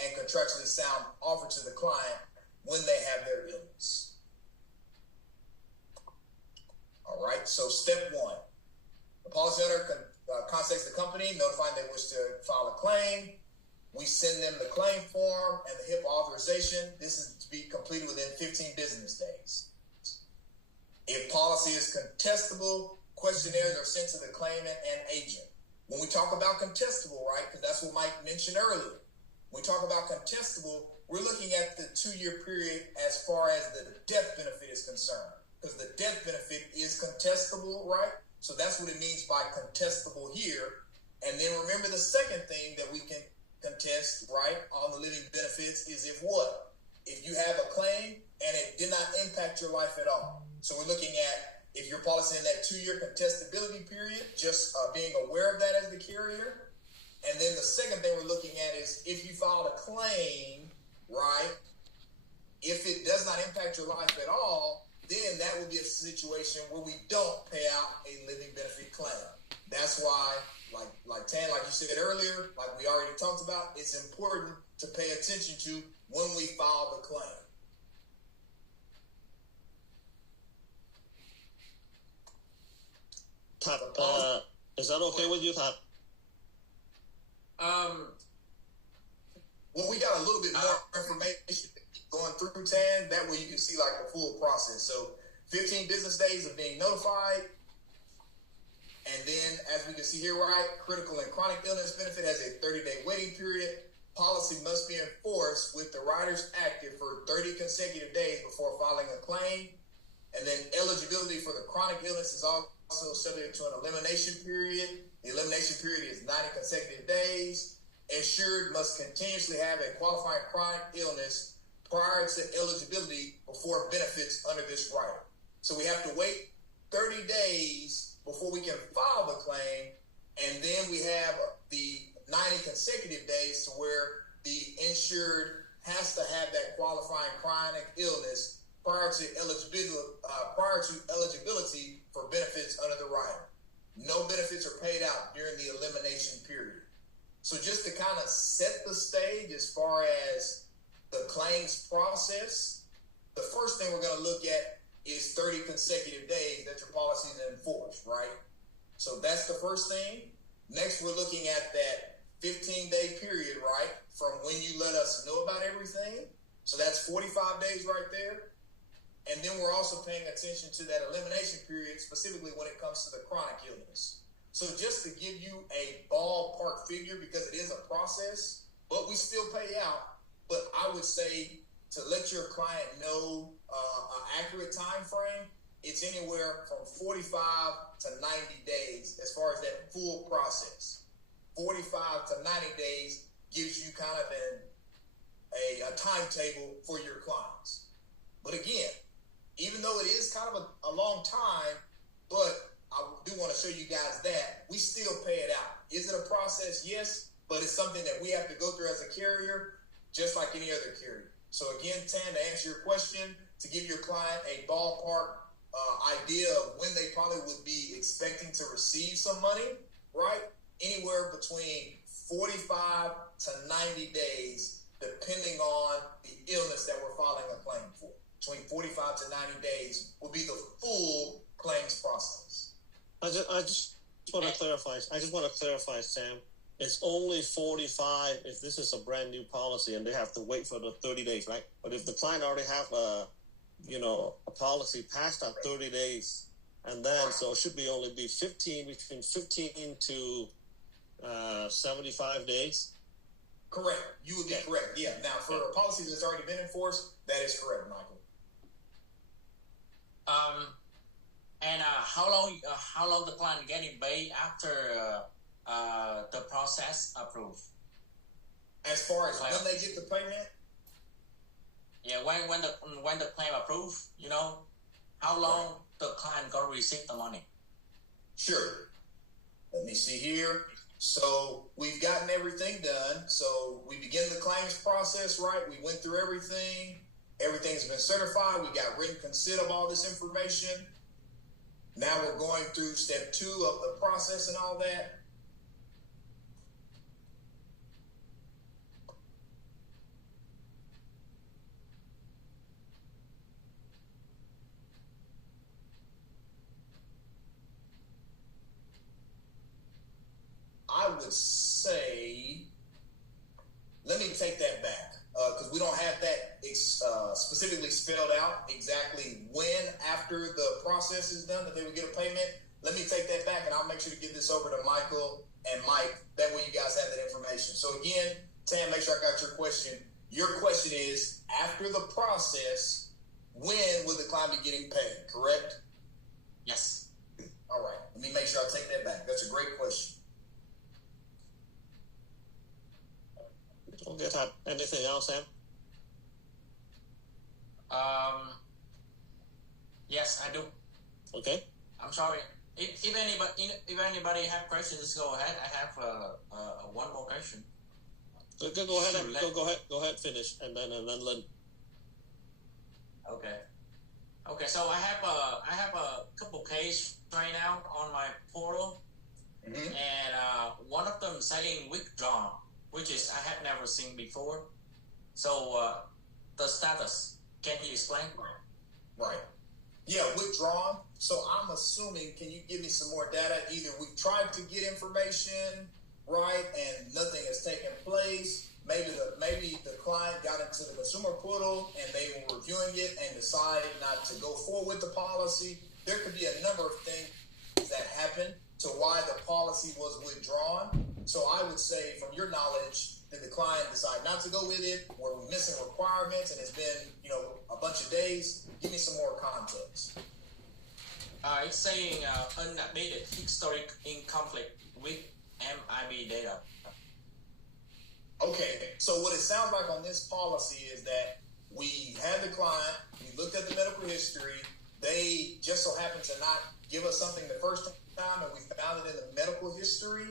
and contractually sound offer to the client when they have their illness. All right, so step one. The policy owner contacts the company, notifying they wish to file a claim. We send them the claim form and the HIPAA authorization. This is to be completed within 15 business days. If policy is contestable, questionnaires are sent to the claimant and agent. When we talk about contestable, right, because that's what Mike mentioned earlier. When we talk about contestable, we're looking at the 2-year period as far as the death benefit is concerned, because the death benefit is contestable, right? So that's what it means by contestable here. And then remember the second thing that we can contest, right, on the living benefits is if what? If you have a claim and it did not impact your life at all. So we're looking at if your policy in that 2-year contestability period, just being aware of that as the carrier. And then the second thing we're looking at is if you filed a claim, right, if it does not impact your life at all, then that would be a situation where we don't pay out a living benefit claim. That's why, like Tan, like you said earlier, like we already talked about, it's important to pay attention to when we file the claim. Todd, is that okay with you, Todd? Well, we got a little bit more information going through, Tan. That way you can see like the full process. So 15 business days of being notified. And then, as we can see here, right, critical and chronic illness benefit has a 30-day waiting period. Policy must be enforced with the riders active for 30 consecutive days before filing a claim. And then eligibility for the chronic illness is also subject to an elimination period. The elimination period is 90 consecutive days. Insured must continuously have a qualifying chronic illness prior to eligibility before benefits under this rider. So we have to wait 30 days before we can file the claim, and then we have the 90 consecutive days to where the insured has to have that qualifying chronic illness prior to eligibility for benefits under the rider. No benefits are paid out during the elimination period. So just to kind of set the stage as far as the claims process, the first thing we're going to look at is 30 consecutive days that your policy is enforced, right? So that's the first thing. Next, we're looking at that 15-day period, right, from when you let us know about everything. So that's 45 days right there. And then we're also paying attention to that elimination period, specifically when it comes to the chronic illness. So just to give you a ballpark figure, because it is a process, but we still pay out. But I would say to let your client know an accurate time frame, it's anywhere from 45 to 90 days as far as that full process. 45 to 90 days gives you kind of a timetable for your clients. But again, even though it is kind of a long time, but I do want to show you guys that we still pay it out. Is it a process? Yes, but it's something that we have to go through as a carrier, just like any other carrier. So again, Tan, to answer your question, to give your client a ballpark idea of when they probably would be expecting to receive some money, right? Anywhere between 45 to 90 days, depending on the illness that we're filing a claim for. Between 45 to 90 days will be the full claims process. I I just want to clarify, Sam. It's only 45 if this is a brand new policy and they have to wait for the 30 days, right? But if the client already have a policy past that 30 days, and then so it should be only be between 15 to 75 days. Correct. You would be correct. Yeah. Now, for a policy that's already been enforced, that is correct, Michael. And how long the client getting paid after the process approved? As far as when they get the payment? Yeah, when the claim approved, how long the client gonna receive the money? Sure. Let me see here. So we've gotten everything done. So we begin the claims process, right? We went through everything. Everything's been certified. We got written consent of all this information. Now we're going through step 2 of the process and all that. I would say, let me take that back, because we don't have that specifically spelled out exactly when after the process is done that they would get a payment. Let me take that back, and I'll make sure to give this over to Michael and Mike. That way you guys have that information. So again, Tam, make sure I got your question. Your question is, after the process, when will the client be getting paid, correct? Yes. All right. Let me make sure I take that back. That's a great question. Okay, anything else, Sam? Yes, I do. Okay. I'm sorry. If anybody have questions, go ahead. I have one more question. Go ahead, finish, and then Lynn. Okay. So I have a couple cases right now on my portal, and one of them saying withdrawn, which is I have never seen before. So the status, can you explain? Right. Yeah, withdrawn. So I'm assuming, can you give me some more data? Either we tried to get information, right, and nothing has taken place. Maybe the client got into the consumer portal and they were reviewing it and decided not to go forward with the policy. There could be a number of things that happened to why the policy was withdrawn. So I would say, from your knowledge, did the client decide not to go with it? Were we missing requirements and it's been, a bunch of days? Give me some more context. It's saying unupdated historic in conflict with MIB data. Okay, so what it sounds like on this policy is that we had the client, we looked at the medical history, they just so happened to not give us something the first time, and we found it in the medical history,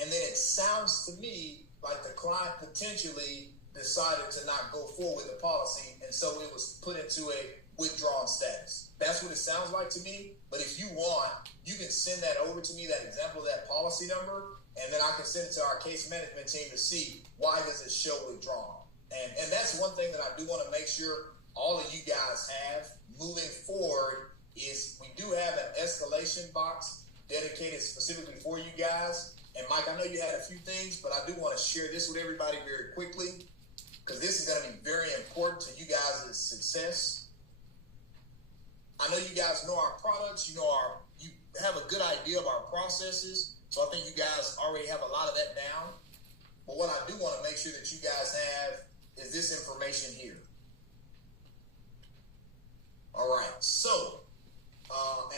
and then it sounds to me like the client potentially decided to not go forward with the policy, and so it was put into a withdrawn status. That's what it sounds like to me, but if you want, you can send that over to me, that example of that policy number, and then I can send it to our case management team to see why does it show withdrawn. And that's one thing that I do want to make sure all of you guys have moving forward is we do have an escalation box dedicated specifically for you guys. And Mike, I know you had a few things, but I do want to share this with everybody very quickly because this is going to be very important to you guys' success. I know you guys know our products, you have a good idea of our processes. So I think you guys already have a lot of that down. But what I do want to make sure that you guys have is this information here. All right. So,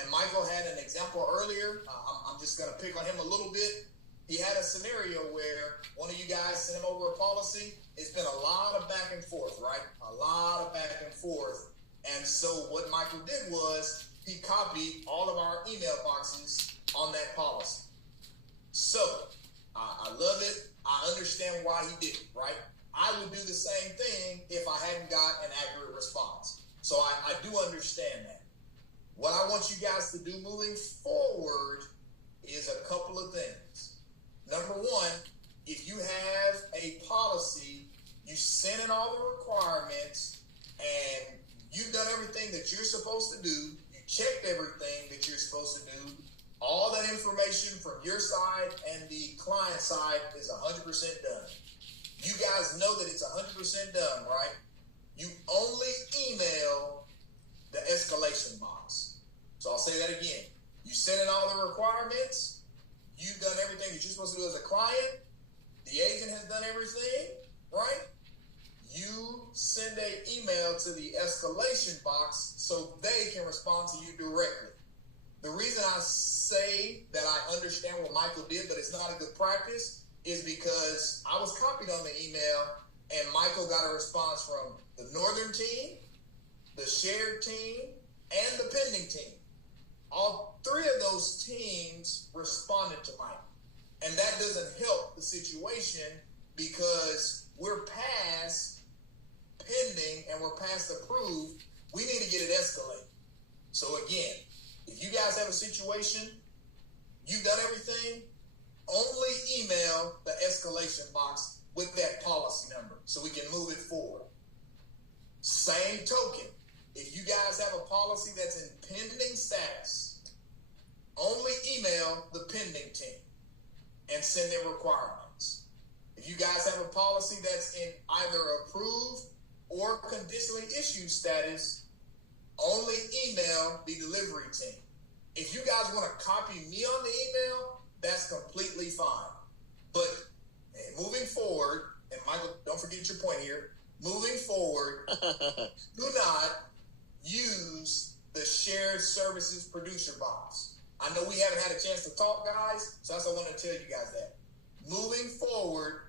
and Michael had an example earlier. I'm just going to pick on him a little bit. He had a scenario where one of you guys sent him over a policy. It's been a lot of back and forth, right? A lot of back and forth. And so what Michael did was he copied all of our email boxes on that policy. So, I love it. I understand why he did it, right? I would do the same thing if I hadn't got an accurate response. So I do understand that. What I want you guys to do moving forward is a couple of things. Number one, if you have a policy, you send in all the requirements, and you've done everything that you're supposed to do, you checked everything that you're supposed to do, all that information from your side and the client side is 100% done. You guys know that it's 100% done, right? You only email the escalation box. So I'll say that again. You send in all the requirements. You've done everything that you're supposed to do as a client. The agent has done everything, right? You send an email to the escalation box so they can respond to you directly. The reason I say that I understand what Michael did, but it's not a good practice, is because I was copied on the email and Michael got a response from the Northern team, the shared team, and the pending team. All three of those teams responded to Michael. And that doesn't help the situation because we're past pending and we're past approved. We need to get it escalated. So again, if you guys have a situation, you've done everything, only email the escalation box with that policy number so we can move it forward. Same token, if you guys have a policy that's in pending status, only email the pending team and send their requirements. If you guys have a policy that's in either approved or conditionally issued status, only email the delivery team. If you guys want to copy me on the email, that's completely fine. But moving forward, and Michael, don't forget your point here, moving forward, do not use the shared services producer box. I know we haven't had a chance to talk, guys, so that's what I want to tell you guys that. Moving forward,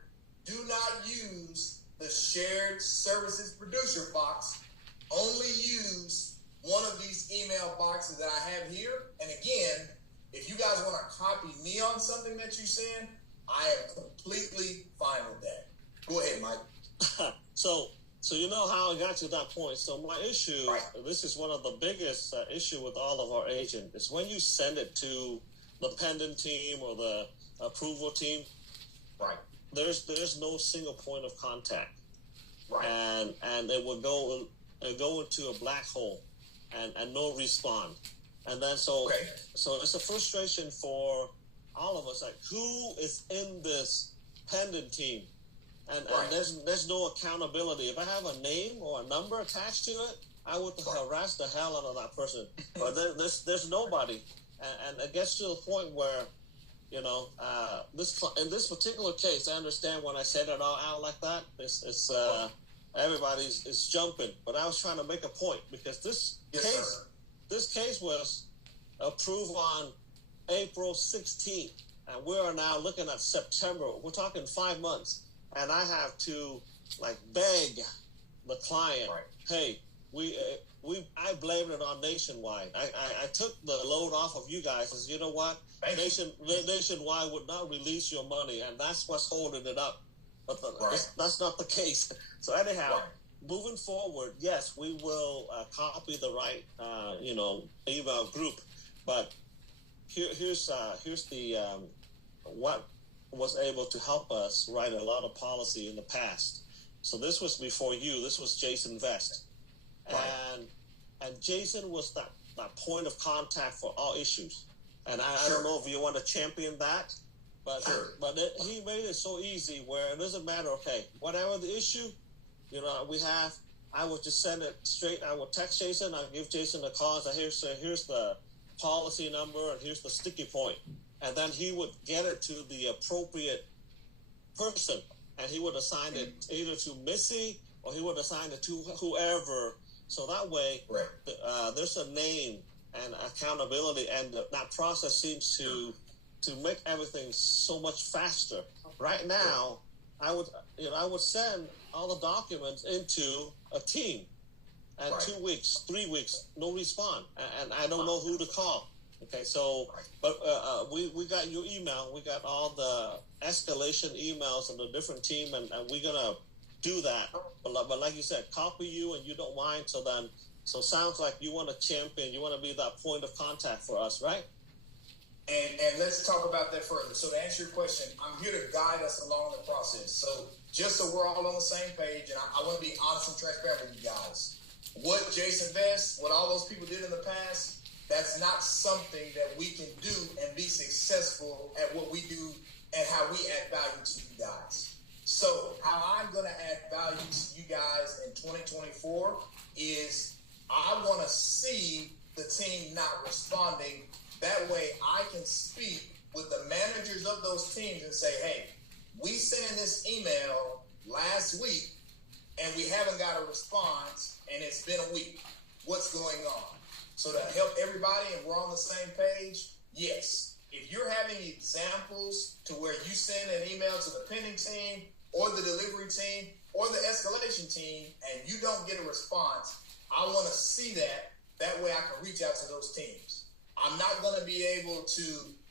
do not use the shared services producer box. Only use one of these email boxes that I have here. And again, if you guys want to copy me on something that you send, I am completely fine with that. Go ahead, Mike. So you know how I got to that point. So my issue, right. This is one of the biggest issue with all of our agents, is when you send it to the pending team or the approval team, right? There's no single point of contact, right? And it will go into a black hole, and no response. And then so it's a frustration for all of us. Like, who is in this pending team? And there's no accountability. If I have a name or a number attached to it, I would harass the hell out of that person. But there's nobody, and it gets to the point where, you know, in this particular case, I understand when I said it all out like that. It's everybody's jumping, but I was trying to make a point because this case was approved on April 16th, and we are now looking at September. We're talking 5 months. And I have to beg the client, hey, I blamed it on Nationwide. I took the load off of you guys. As you know what, Nationwide would not release your money, and that's what's holding it up. But that's not the case. So anyhow, moving forward, yes, we will copy the right email group. But here's the what was able to help us write a lot of policy in the past. So this was before you. This was Jason Vest. And Jason was that point of contact for all issues. And I don't know if you want to champion that, but he made it so easy where it doesn't matter, okay, whatever the issue, we have, I would just send it straight. I would text Jason. I'll give Jason a call and say, here's the policy number and here's the sticky point. And then he would get it to the appropriate person, and he would assign it either to Missy or he would assign it to whoever. So that way, there's a name and accountability, and that process seems to make everything so much faster. Right now, I would send all the documents into a team, and 2 weeks, 3 weeks, no response, and I don't know who to call. Okay, so, but we got your email. We got all the escalation emails of the different team, and we're going to do that. But like you said, copy you, and you don't mind. So sounds like you want to champion. You want to be that point of contact for us, right? And let's talk about that further. So to answer your question, I'm here to guide us along the process. So just so we're all on the same page, and I want to be honest and transparent with you guys. What Jason Vest, what all those people did in the past, that's not something that we can do and be successful at what we do and how we add value to you guys. So how I'm going to add value to you guys in 2024 is I want to see the team not responding. That way I can speak with the managers of those teams and say, hey, we sent in this email last week and we haven't got a response and it's been a week. What's going on? So to help everybody and we're on the same page, yes. If you're having examples to where you send an email to the pending team or the delivery team or the escalation team and you don't get a response, I want to see that. That way I can reach out to those teams. I'm not going to be able to,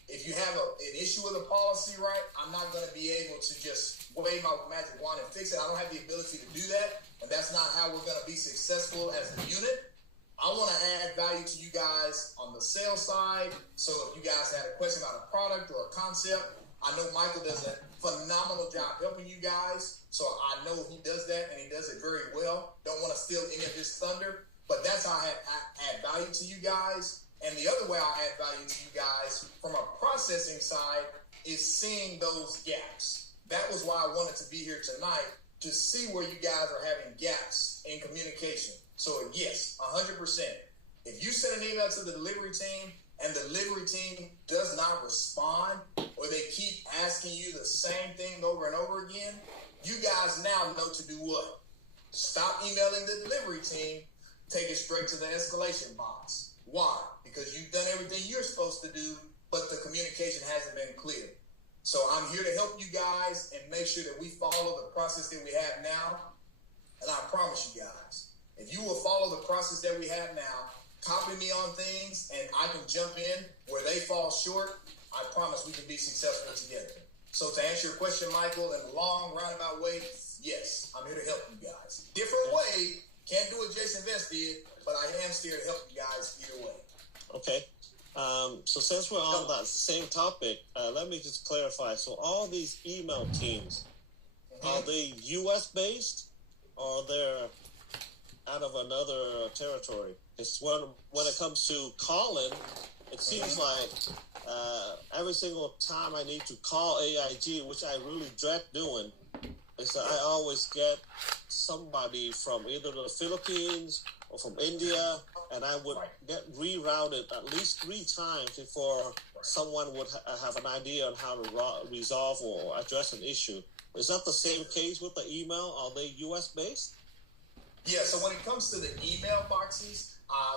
if you have an issue with a policy, right, I'm not going to be able to just wave my magic wand and fix it. I don't have the ability to do that, and that's not how we're going to be successful as a unit. I want to add value to you guys on the sales side. So if you guys had a question about a product or a concept, I know Michael does a phenomenal job helping you guys. So I know he does that, and he does it very well. Don't want to steal any of his thunder, but that's how I add value to you guys. And the other way I add value to you guys from a processing side is seeing those gaps. That was why I wanted to be here tonight, to see where you guys are having gaps in communication. So yes, 100%. If you send an email to the delivery team and the delivery team does not respond, or they keep asking you the same thing over and over again, you guys now know to do what? Stop emailing the delivery team, take it straight to the escalation box. Why? Because you've done everything you're supposed to do, but the communication hasn't been clear. So I'm here to help you guys and make sure that we follow the process that we have now. And I promise you guys, if you will follow the process that we have now, copy me on things, and I can jump in where they fall short, I promise we can be successful together. So to answer your question, Michael, in a long, roundabout way, yes, I'm here to help you guys. Different way, can't do what Jason Vest did, but I am here to help you guys either way. Okay. So since we're on that same topic, let me just clarify. So all these email teams, are they U.S. based or they're out of another territory? It's when it comes to calling, it seems like every single time I need to call AIG, which I really dread doing, is that I always get somebody from either the Philippines or from India, and I would get rerouted at least 3 times before someone would have an idea on how to resolve or address an issue. Is that the same case with the email? Are they U.S. based? Yeah, so when it comes to the email boxes,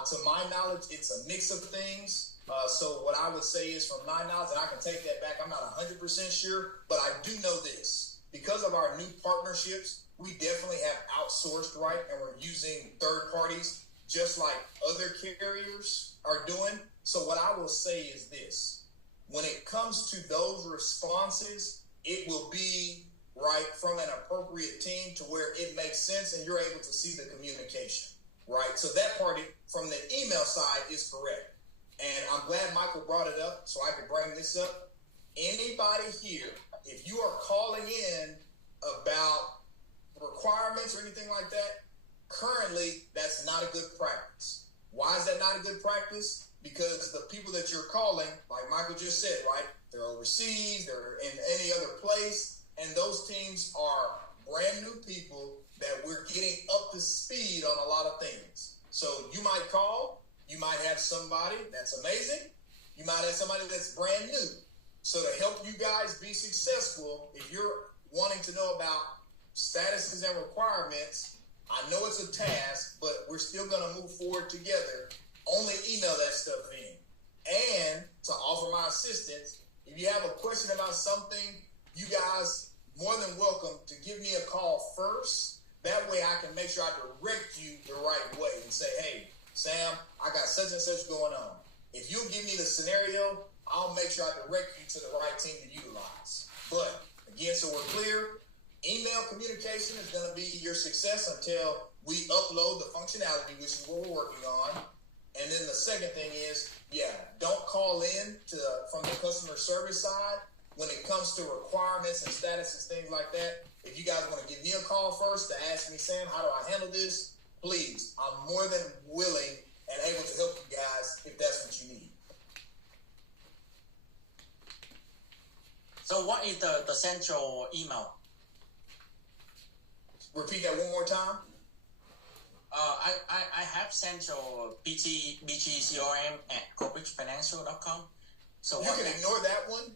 to my knowledge, it's a mix of things. So what I would say is, from my knowledge, and I can take that back, I'm not 100% sure, but I do know this. Because of our new partnerships, we definitely have outsourced, right? And we're using third parties just like other carriers are doing. So what I will say is this. When it comes to those responses, it will be right from an appropriate team to where it makes sense and you're able to see the communication, right? So that part from the email side is correct. And I'm glad Michael brought it up so I could bring this up. Anybody here, if you are calling in about requirements or anything like that, currently that's not a good practice. Why is that not a good practice? Because the people that you're calling, like Michael just said, right, they're overseas, they're in any other place, and those teams are brand new people that we're getting up to speed on a lot of things. So you might call, you might have somebody that's amazing, you might have somebody that's brand new. So to help you guys be successful, if you're wanting to know about statuses and requirements, I know it's a task, but we're still going to move forward together. Only email that stuff in. And to offer my assistance, if you have a question about something, you guys more than welcome to give me a call first. That way I can make sure I direct you the right way and say, hey, Sam, I got such and such going on. If you give me the scenario, I'll make sure I direct you to the right team to utilize. But again, so we're clear, email communication is going to be your success until we upload the functionality, which is what we're working on. And then the second thing is, don't call in from the customer service side when it comes to requirements and statuses, things like that. If you guys want to give me a call first to ask me, Sam, how do I handle this? Please, I'm more than willing and able to help you guys if that's what you need. So what is the central email? Repeat that one more time. I have central bgcrm@corebridgefinancial.com. So You can ignore that one.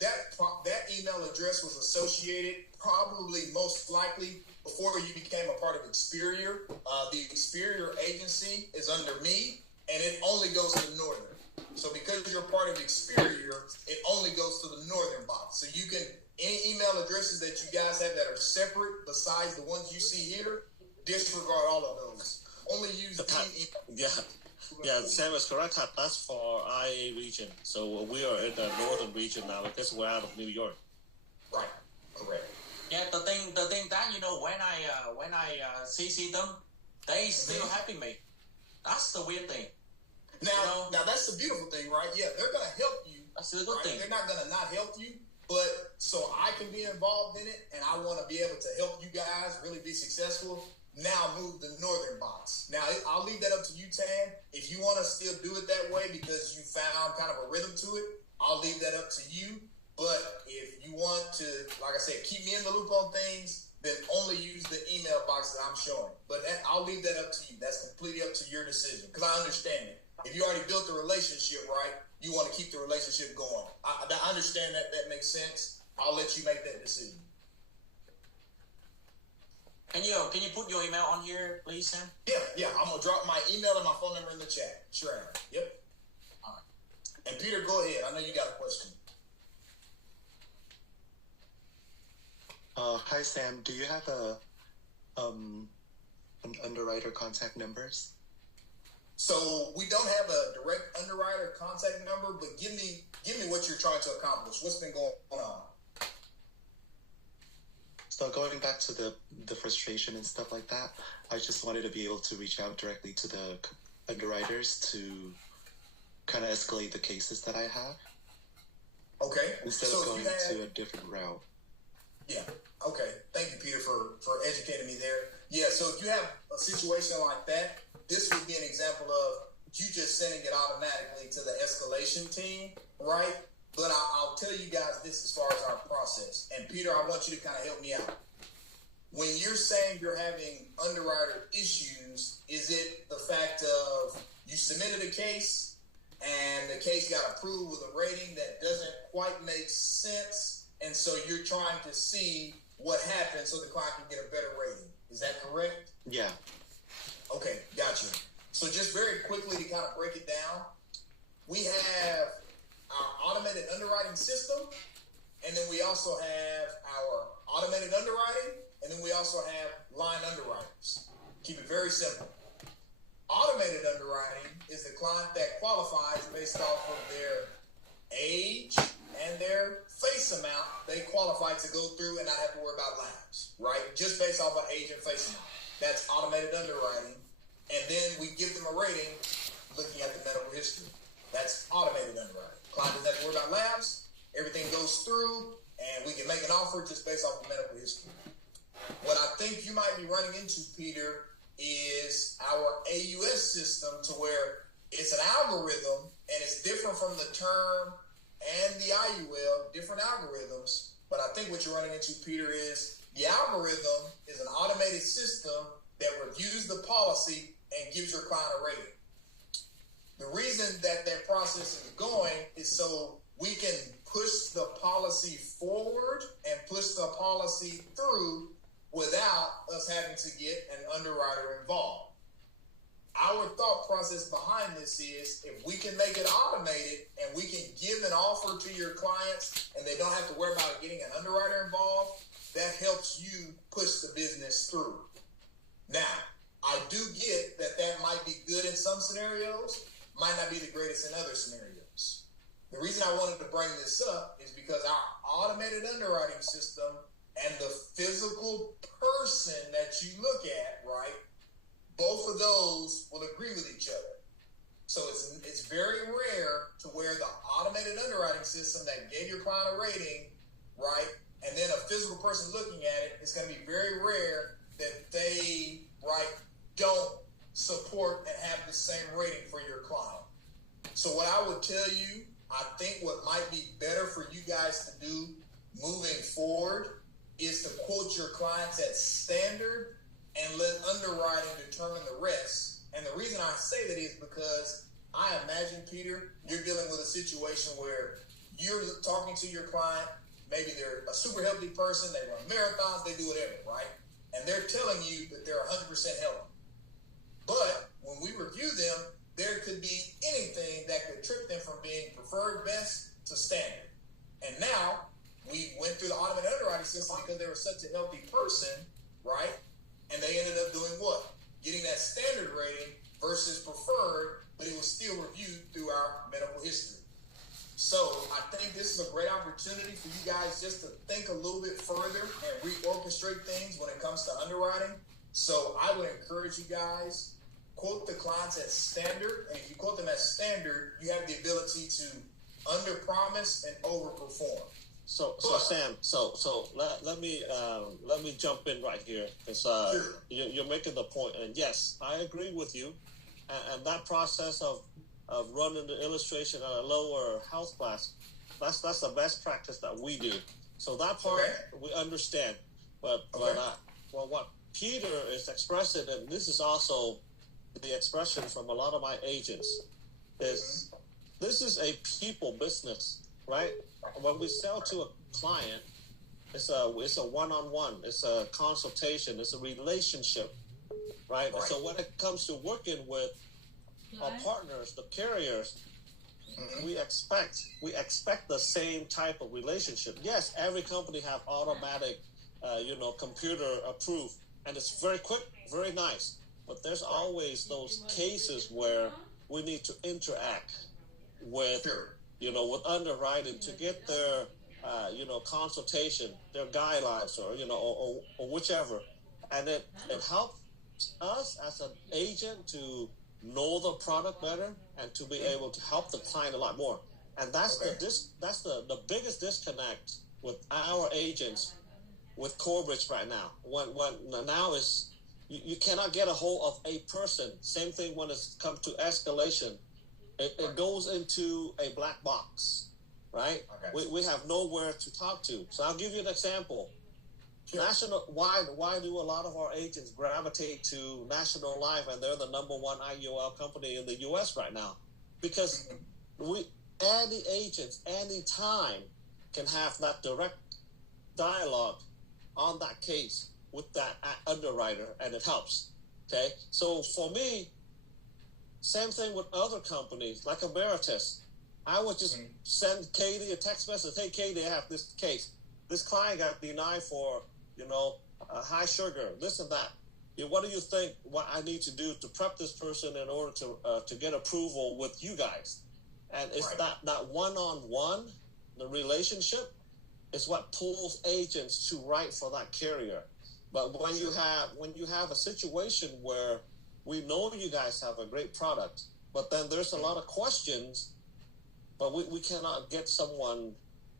That email address was associated probably most likely before you became a part of Experior. The Experior agency is under me, and it only goes to the Northern. So because you're part of Experior, it only goes to the Northern box. So you can, any email addresses that you guys have that are separate besides the ones you see here, disregard all of those. Only use the email. Yeah, Sam is correct. That's for IA region. So we are in the northern region now because we're out of New York. Right. Correct. Yeah, the thing that when I CC them, they still happy me. That's the weird thing. Now that's the beautiful thing, right? Yeah, they're gonna help you. That's the good right? thing. They're not gonna not help you, but so I can be involved in it, and I want to be able to help you guys really be successful. Now move the Northern box. Now I'll leave that up to you, Tan. If you want to still do it that way because you found kind of a rhythm to it, I'll leave that up to you. But if you want to, like I said, keep me in the loop on things, then only use the email box that I'm showing. But I'll leave that up to you. That's completely up to your decision because I understand it. If you already built the relationship right, you want to keep the relationship going. I understand that. That makes sense. I'll let you make that decision. Can you put your email on here, please, Sam? Yeah. I'm gonna drop my email and my phone number in the chat. Sure. Yep. All right. And Peter, go ahead. I know you got a question. Hi Sam, do you have an underwriter contact numbers? So we don't have a direct underwriter contact number, but give me what you're trying to accomplish. What's been going on? So going back to the frustration and stuff like that, I just wanted to be able to reach out directly to the underwriters to kind of escalate the cases that I have. Okay. Instead of going to a different route. Yeah. Okay. Thank you, Peter, for educating me there. Yeah. So if you have a situation like that, this would be an example of you just sending it automatically to the escalation team, right? But I'll tell you guys this as far as our process. And Peter, I want you to kind of help me out. When you're saying you're having underwriter issues, is it the fact of you submitted a case and the case got approved with a rating that doesn't quite make sense, and so you're trying to see what happened so the client can get a better rating? Is that correct? Yeah. Okay, gotcha. So just very quickly to kind of break it down, we have our automated underwriting system, and then we also have our automated underwriting, and then we also have line underwriters. Keep it very simple. Automated underwriting is the client that qualifies based off of their age and their face amount. They qualify to go through and not have to worry about labs, right? Just based off of age and face amount. That's automated underwriting. And then we give them a rating looking at the medical history. That's automated underwriting. Client doesn't have to worry about labs. Everything goes through, and we can make an offer just based off of medical history. What I think you might be running into, Peter, is our AUS system, to where it's an algorithm, and it's different from the term and the IUL, different algorithms. But I think what you're running into, Peter, is the algorithm is an automated system that reviews the policy and gives your client a rating. The reason that process is going is so we can push the policy forward and push the policy through without us having to get an underwriter involved. Our thought process behind this is, if we can make it automated and we can give an offer to your clients and they don't have to worry about getting an underwriter involved, that helps you push the business through. Now, I do get that might be good in some scenarios, might not be the greatest in other scenarios. The reason I wanted to bring this up is because our automated underwriting system and the physical person that you look at, right, both of those will agree with each other. So it's very rare to where the automated underwriting system that gave your client a rating, right, and then a physical person looking at it, it's going to be very rare that they, right, don't support and have the same rating for your client. So what I would tell you, I think what might be better for you guys to do moving forward is to quote your clients at standard and let underwriting determine the rest. And the reason I say that is because I imagine, Peter, you're dealing with a situation where you're talking to your client, maybe they're a super healthy person, they run marathons, they do whatever, right? And they're telling you that they're 100% healthy. But when we review them, there could be anything that could trip them from being preferred best to standard. And now we went through the automated underwriting system because they were such a healthy person, right? And they ended up doing what? Getting that standard rating versus preferred, but it was still reviewed through our medical history. So I think this is a great opportunity for you guys just to think a little bit further and reorchestrate things when it comes to underwriting. So I would encourage you guys, quote the clients at standard, and if you quote them at standard, you have the ability to underpromise and overperform. So Sam, let me jump in right here because Sure. you're making the point, and yes, I agree with you, and that process of running the illustration at a lower health class, that's the best practice that we do. So that part we understand, but what Peter is expressing, and this is also the expression from a lot of my agents, is this is a people business, right? When we sell to a client, it's a one-on-one, it's a consultation, it's a relationship, right? So when it comes to working with our partners, the carriers, we expect the same type of relationship. Yes, every company have automatic, computer approved, and it's very quick, very nice. But there's always those cases where we need to interact with, with underwriting to get their, consultation, their guidelines, or whichever, and it helps us as an agent to know the product better and to be able to help the client a lot more. And that's the biggest disconnect with our agents with Corebridge right now. When now is you cannot get a hold of a person. Same thing when it comes to escalation. It goes into a black box, right? We have nowhere to talk to. So I'll give you an example. National, why do a lot of our agents gravitate to National Life, and they're the number one IUL company in the U.S. right now? Because any agents, any time, can have that direct dialogue on that case with that underwriter, and it helps. Okay, so for me, same thing with other companies like Emeritus. I would just send Katie a text message. Hey, Katie, I have this case. This client got denied for, high sugar, this and that. What do you think? What I need to do to prep this person in order to get approval with you guys? And it's that one-on-one, the relationship, is what pulls agents to write for that carrier. But when you have a situation where we know you guys have a great product, but then there's a lot of questions, but we cannot get someone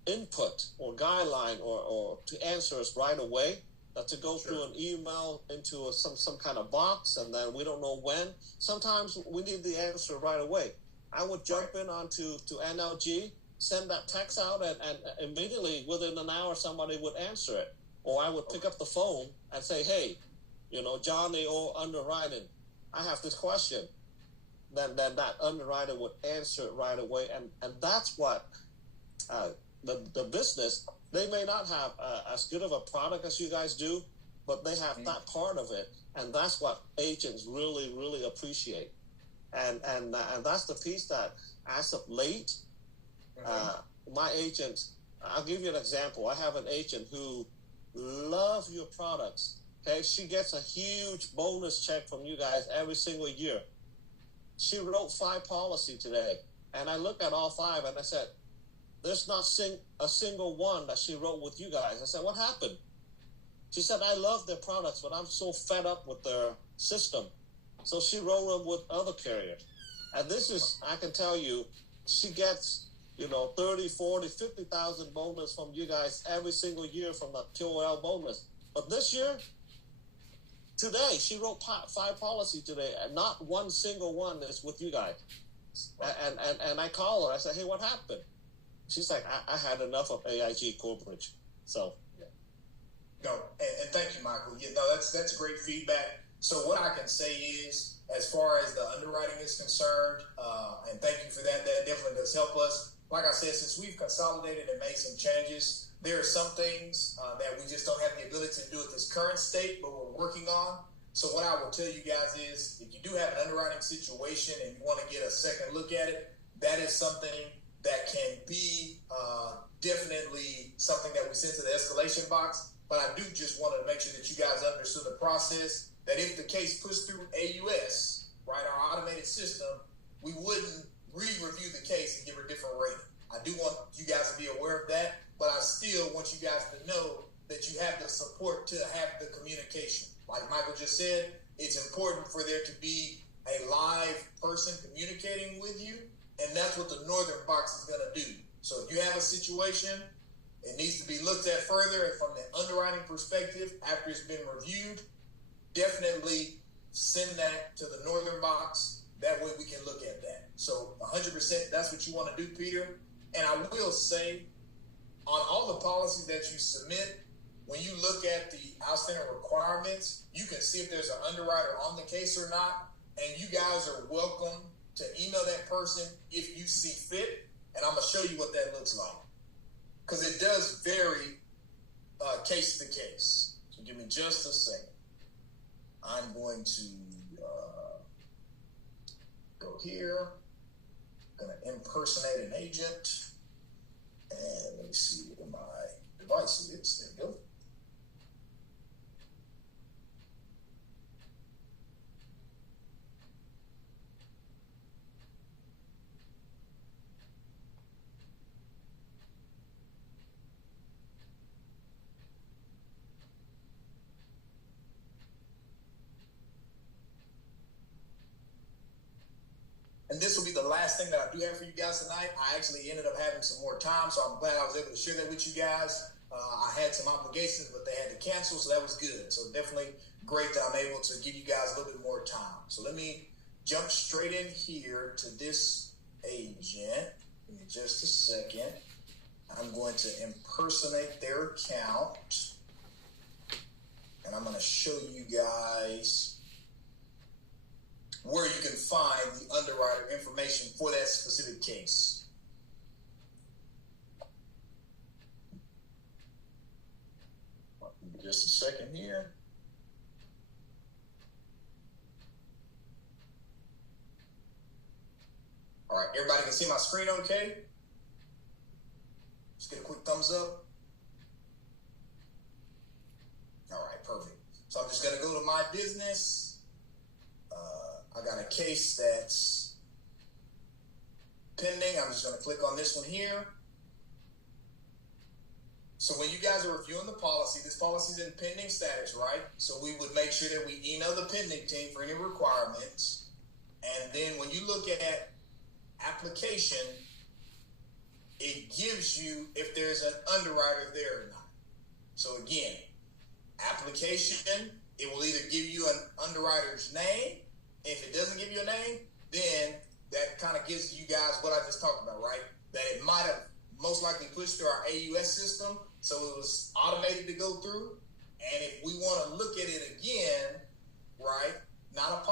input or guideline or to answer us right away, to go through an email into some kind of box, and then we don't know when. Sometimes we need the answer right away. I would jump in onto NLG, send that text out, and immediately within an hour somebody would answer it. Or I would pick up the phone and say, hey, Johnny or underwriting, I have this question. Then that underwriter would answer it right away. And that's what the business, they may not have as good of a product as you guys do, but they have that part of it. And that's what agents really, really appreciate. And that's the piece that, as of late, my agents, I'll give you an example. I have an agent who loves your products. Okay, she gets a huge bonus check from you guys every single year. She wrote 5 policies today, and I looked at all 5, and I said, there's not a single one that she wrote with you guys. I said, what happened? She said, I love their products, but I'm so fed up with their system. So she wrote them with other carriers. And this is, I can tell you, she gets 30, 40, 50,000 bonus from you guys every single year from the QOL bonus. But this year, today. She wrote 5 policies today, and not one single one is with you guys. And I call her. I said, hey, what happened? She's like, I had enough of AIG Corbridge. So. No, and thank you, Michael. Yeah, no, that's great feedback. So what I can say is, as far as the underwriting is concerned, and thank you for that. That definitely does help us. Like I said, since we've consolidated and made some changes, there are some things that we just don't have the ability to do at this current state, but we're working on. So what I will tell you guys is, if you do have an underwriting situation and you want to get a second look at it, that is something that can be definitely something that we send to the escalation box. But I do just want to make sure that you guys understood the process, that if the case pushed through AUS, right, our automated system, we wouldn't re-review the case and give her a different rating. I do want you guys to be aware of that, but I still want you guys to know that you have the support to have the communication. Like Michael just said, it's important for there to be a live person communicating with you, and that's what the Northern Box is going to do. So if you have a situation, it needs to be looked at further, and from the underwriting perspective, after it's been reviewed, definitely send that to the Northern Box. That way we can look at that. So 100%, that's what you want to do, Peter. And I will say, on all the policies that you submit, when you look at the outstanding requirements, you can see if there's an underwriter on the case or not. And you guys are welcome to email that person if you see fit. And I'm going to show you what that looks like, because it does vary case to case. So give me just a second. I'm going to go here. I'm going to impersonate an agent. And let me see where my device is. There we go. And this will be the last thing that I do have for you guys tonight. I actually ended up having some more time, so I'm glad I was able to share that with you guys. I had some obligations, but they had to cancel, so that was good. So definitely great that I'm able to give you guys a little bit more time. So let me jump straight in here to this agent. Give me just a second. I'm going to impersonate their account, and I'm going to show you guys where you can find the underwriter information for that specific case. Just a second here. All right, everybody can see my screen okay? Just get a quick thumbs up. All right, perfect. So I'm just going to go to my business. I got a case that's pending. I'm just going to click on this one here. So when you guys are reviewing the policy, this policy is in pending status, right? So we would make sure that we email the pending team for any requirements. And then when you look at application, it gives you if there's an underwriter there or not. So again, application, it will either give you an underwriter's name. If it doesn't give you a name, then that kind of gives you guys what I just talked about, right? That it might have most likely pushed through our AUS system, so it was automated to go through. And if we want to look at it again, right? Not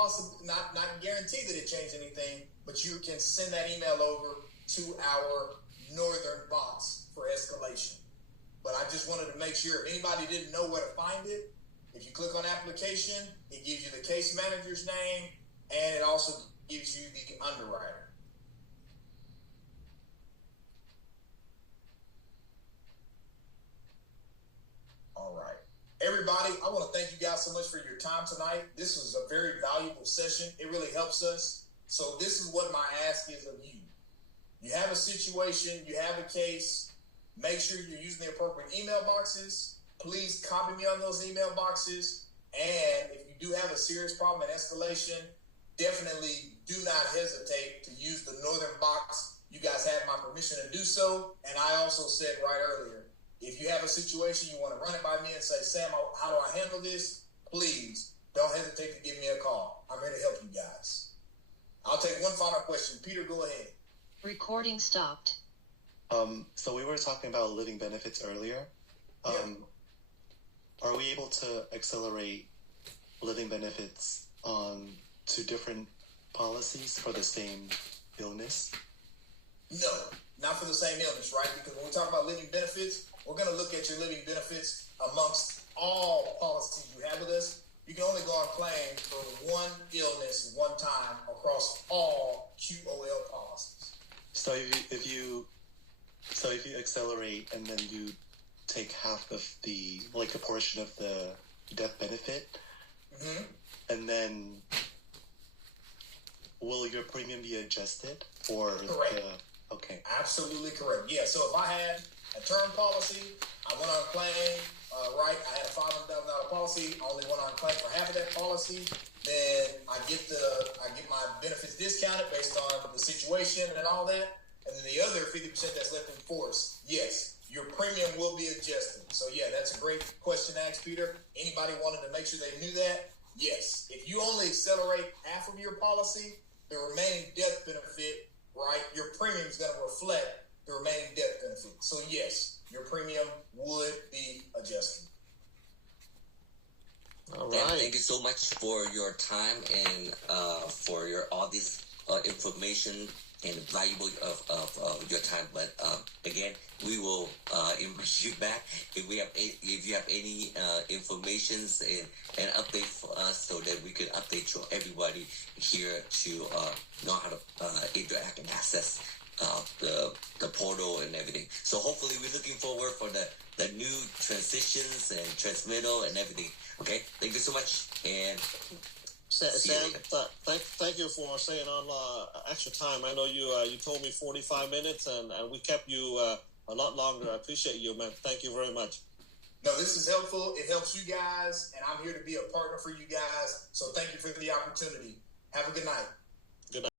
guarantee that it changed anything, but you can send that email over to our Northern Box for escalation. But I just wanted to make sure if anybody didn't know where to find it, if you click on application, it gives you the case manager's name, and it also gives you the underwriter. All right. Everybody, I want to thank you guys so much for your time tonight. This was a very valuable session. It really helps us. So this is what my ask is of you. You have a situation, you have a case, make sure you're using the appropriate email boxes. Please copy me on those email boxes. And if you do have a serious problem in escalation, definitely do not hesitate to use the Northern Box. You guys have my permission to do so. And I also said right earlier, if you have a situation you want to run it by me and say, Sam, how do I handle this? Please don't hesitate to give me a call. I'm here to help you guys. I'll take one final question. Peter, go ahead. Recording stopped. So we were talking about living benefits earlier. Are we able to accelerate living benefits on two different policies for the same illness? No, not for the same illness, right? Because when we talk about living benefits, we're going to look at your living benefits amongst all policies you have with us. You can only go on claim for one illness one time across all QOL policies. So if you accelerate and then you take half of the, like a portion of the death benefit, and then will your premium be adjusted, or correct? Okay, absolutely correct. Yeah. So if I had a term policy, I went on claim. Right, I had a $500,000 policy. I only went on claim for half of that policy. Then I get my benefits discounted based on the situation and all that. And then the other 50% that's left in force, yes, your premium will be adjusted. So yeah, that's a great question to ask, Peter. Anybody wanted to make sure they knew that? Yes. If you only accelerate half of your policy, the remaining death benefit, right, your premium is going to reflect the remaining death benefit. So yes, your premium would be adjusted. All right. Thank you so much for your time and for your all this information and valuable of your time. But again, we will invite you back if you have any informations and update for us, so that we can update you everybody here to know how to interact and access the portal and everything. So hopefully we're looking forward for the new transitions and transmittal and everything. Okay, thank you so much, and Sam, thank you for staying on extra time. I know you told me 45 minutes, and we kept you a lot longer. I appreciate you, man. Thank you very much. No, this is helpful. It helps you guys, and I'm here to be a partner for you guys. So thank you for the opportunity. Have a good night. Good night.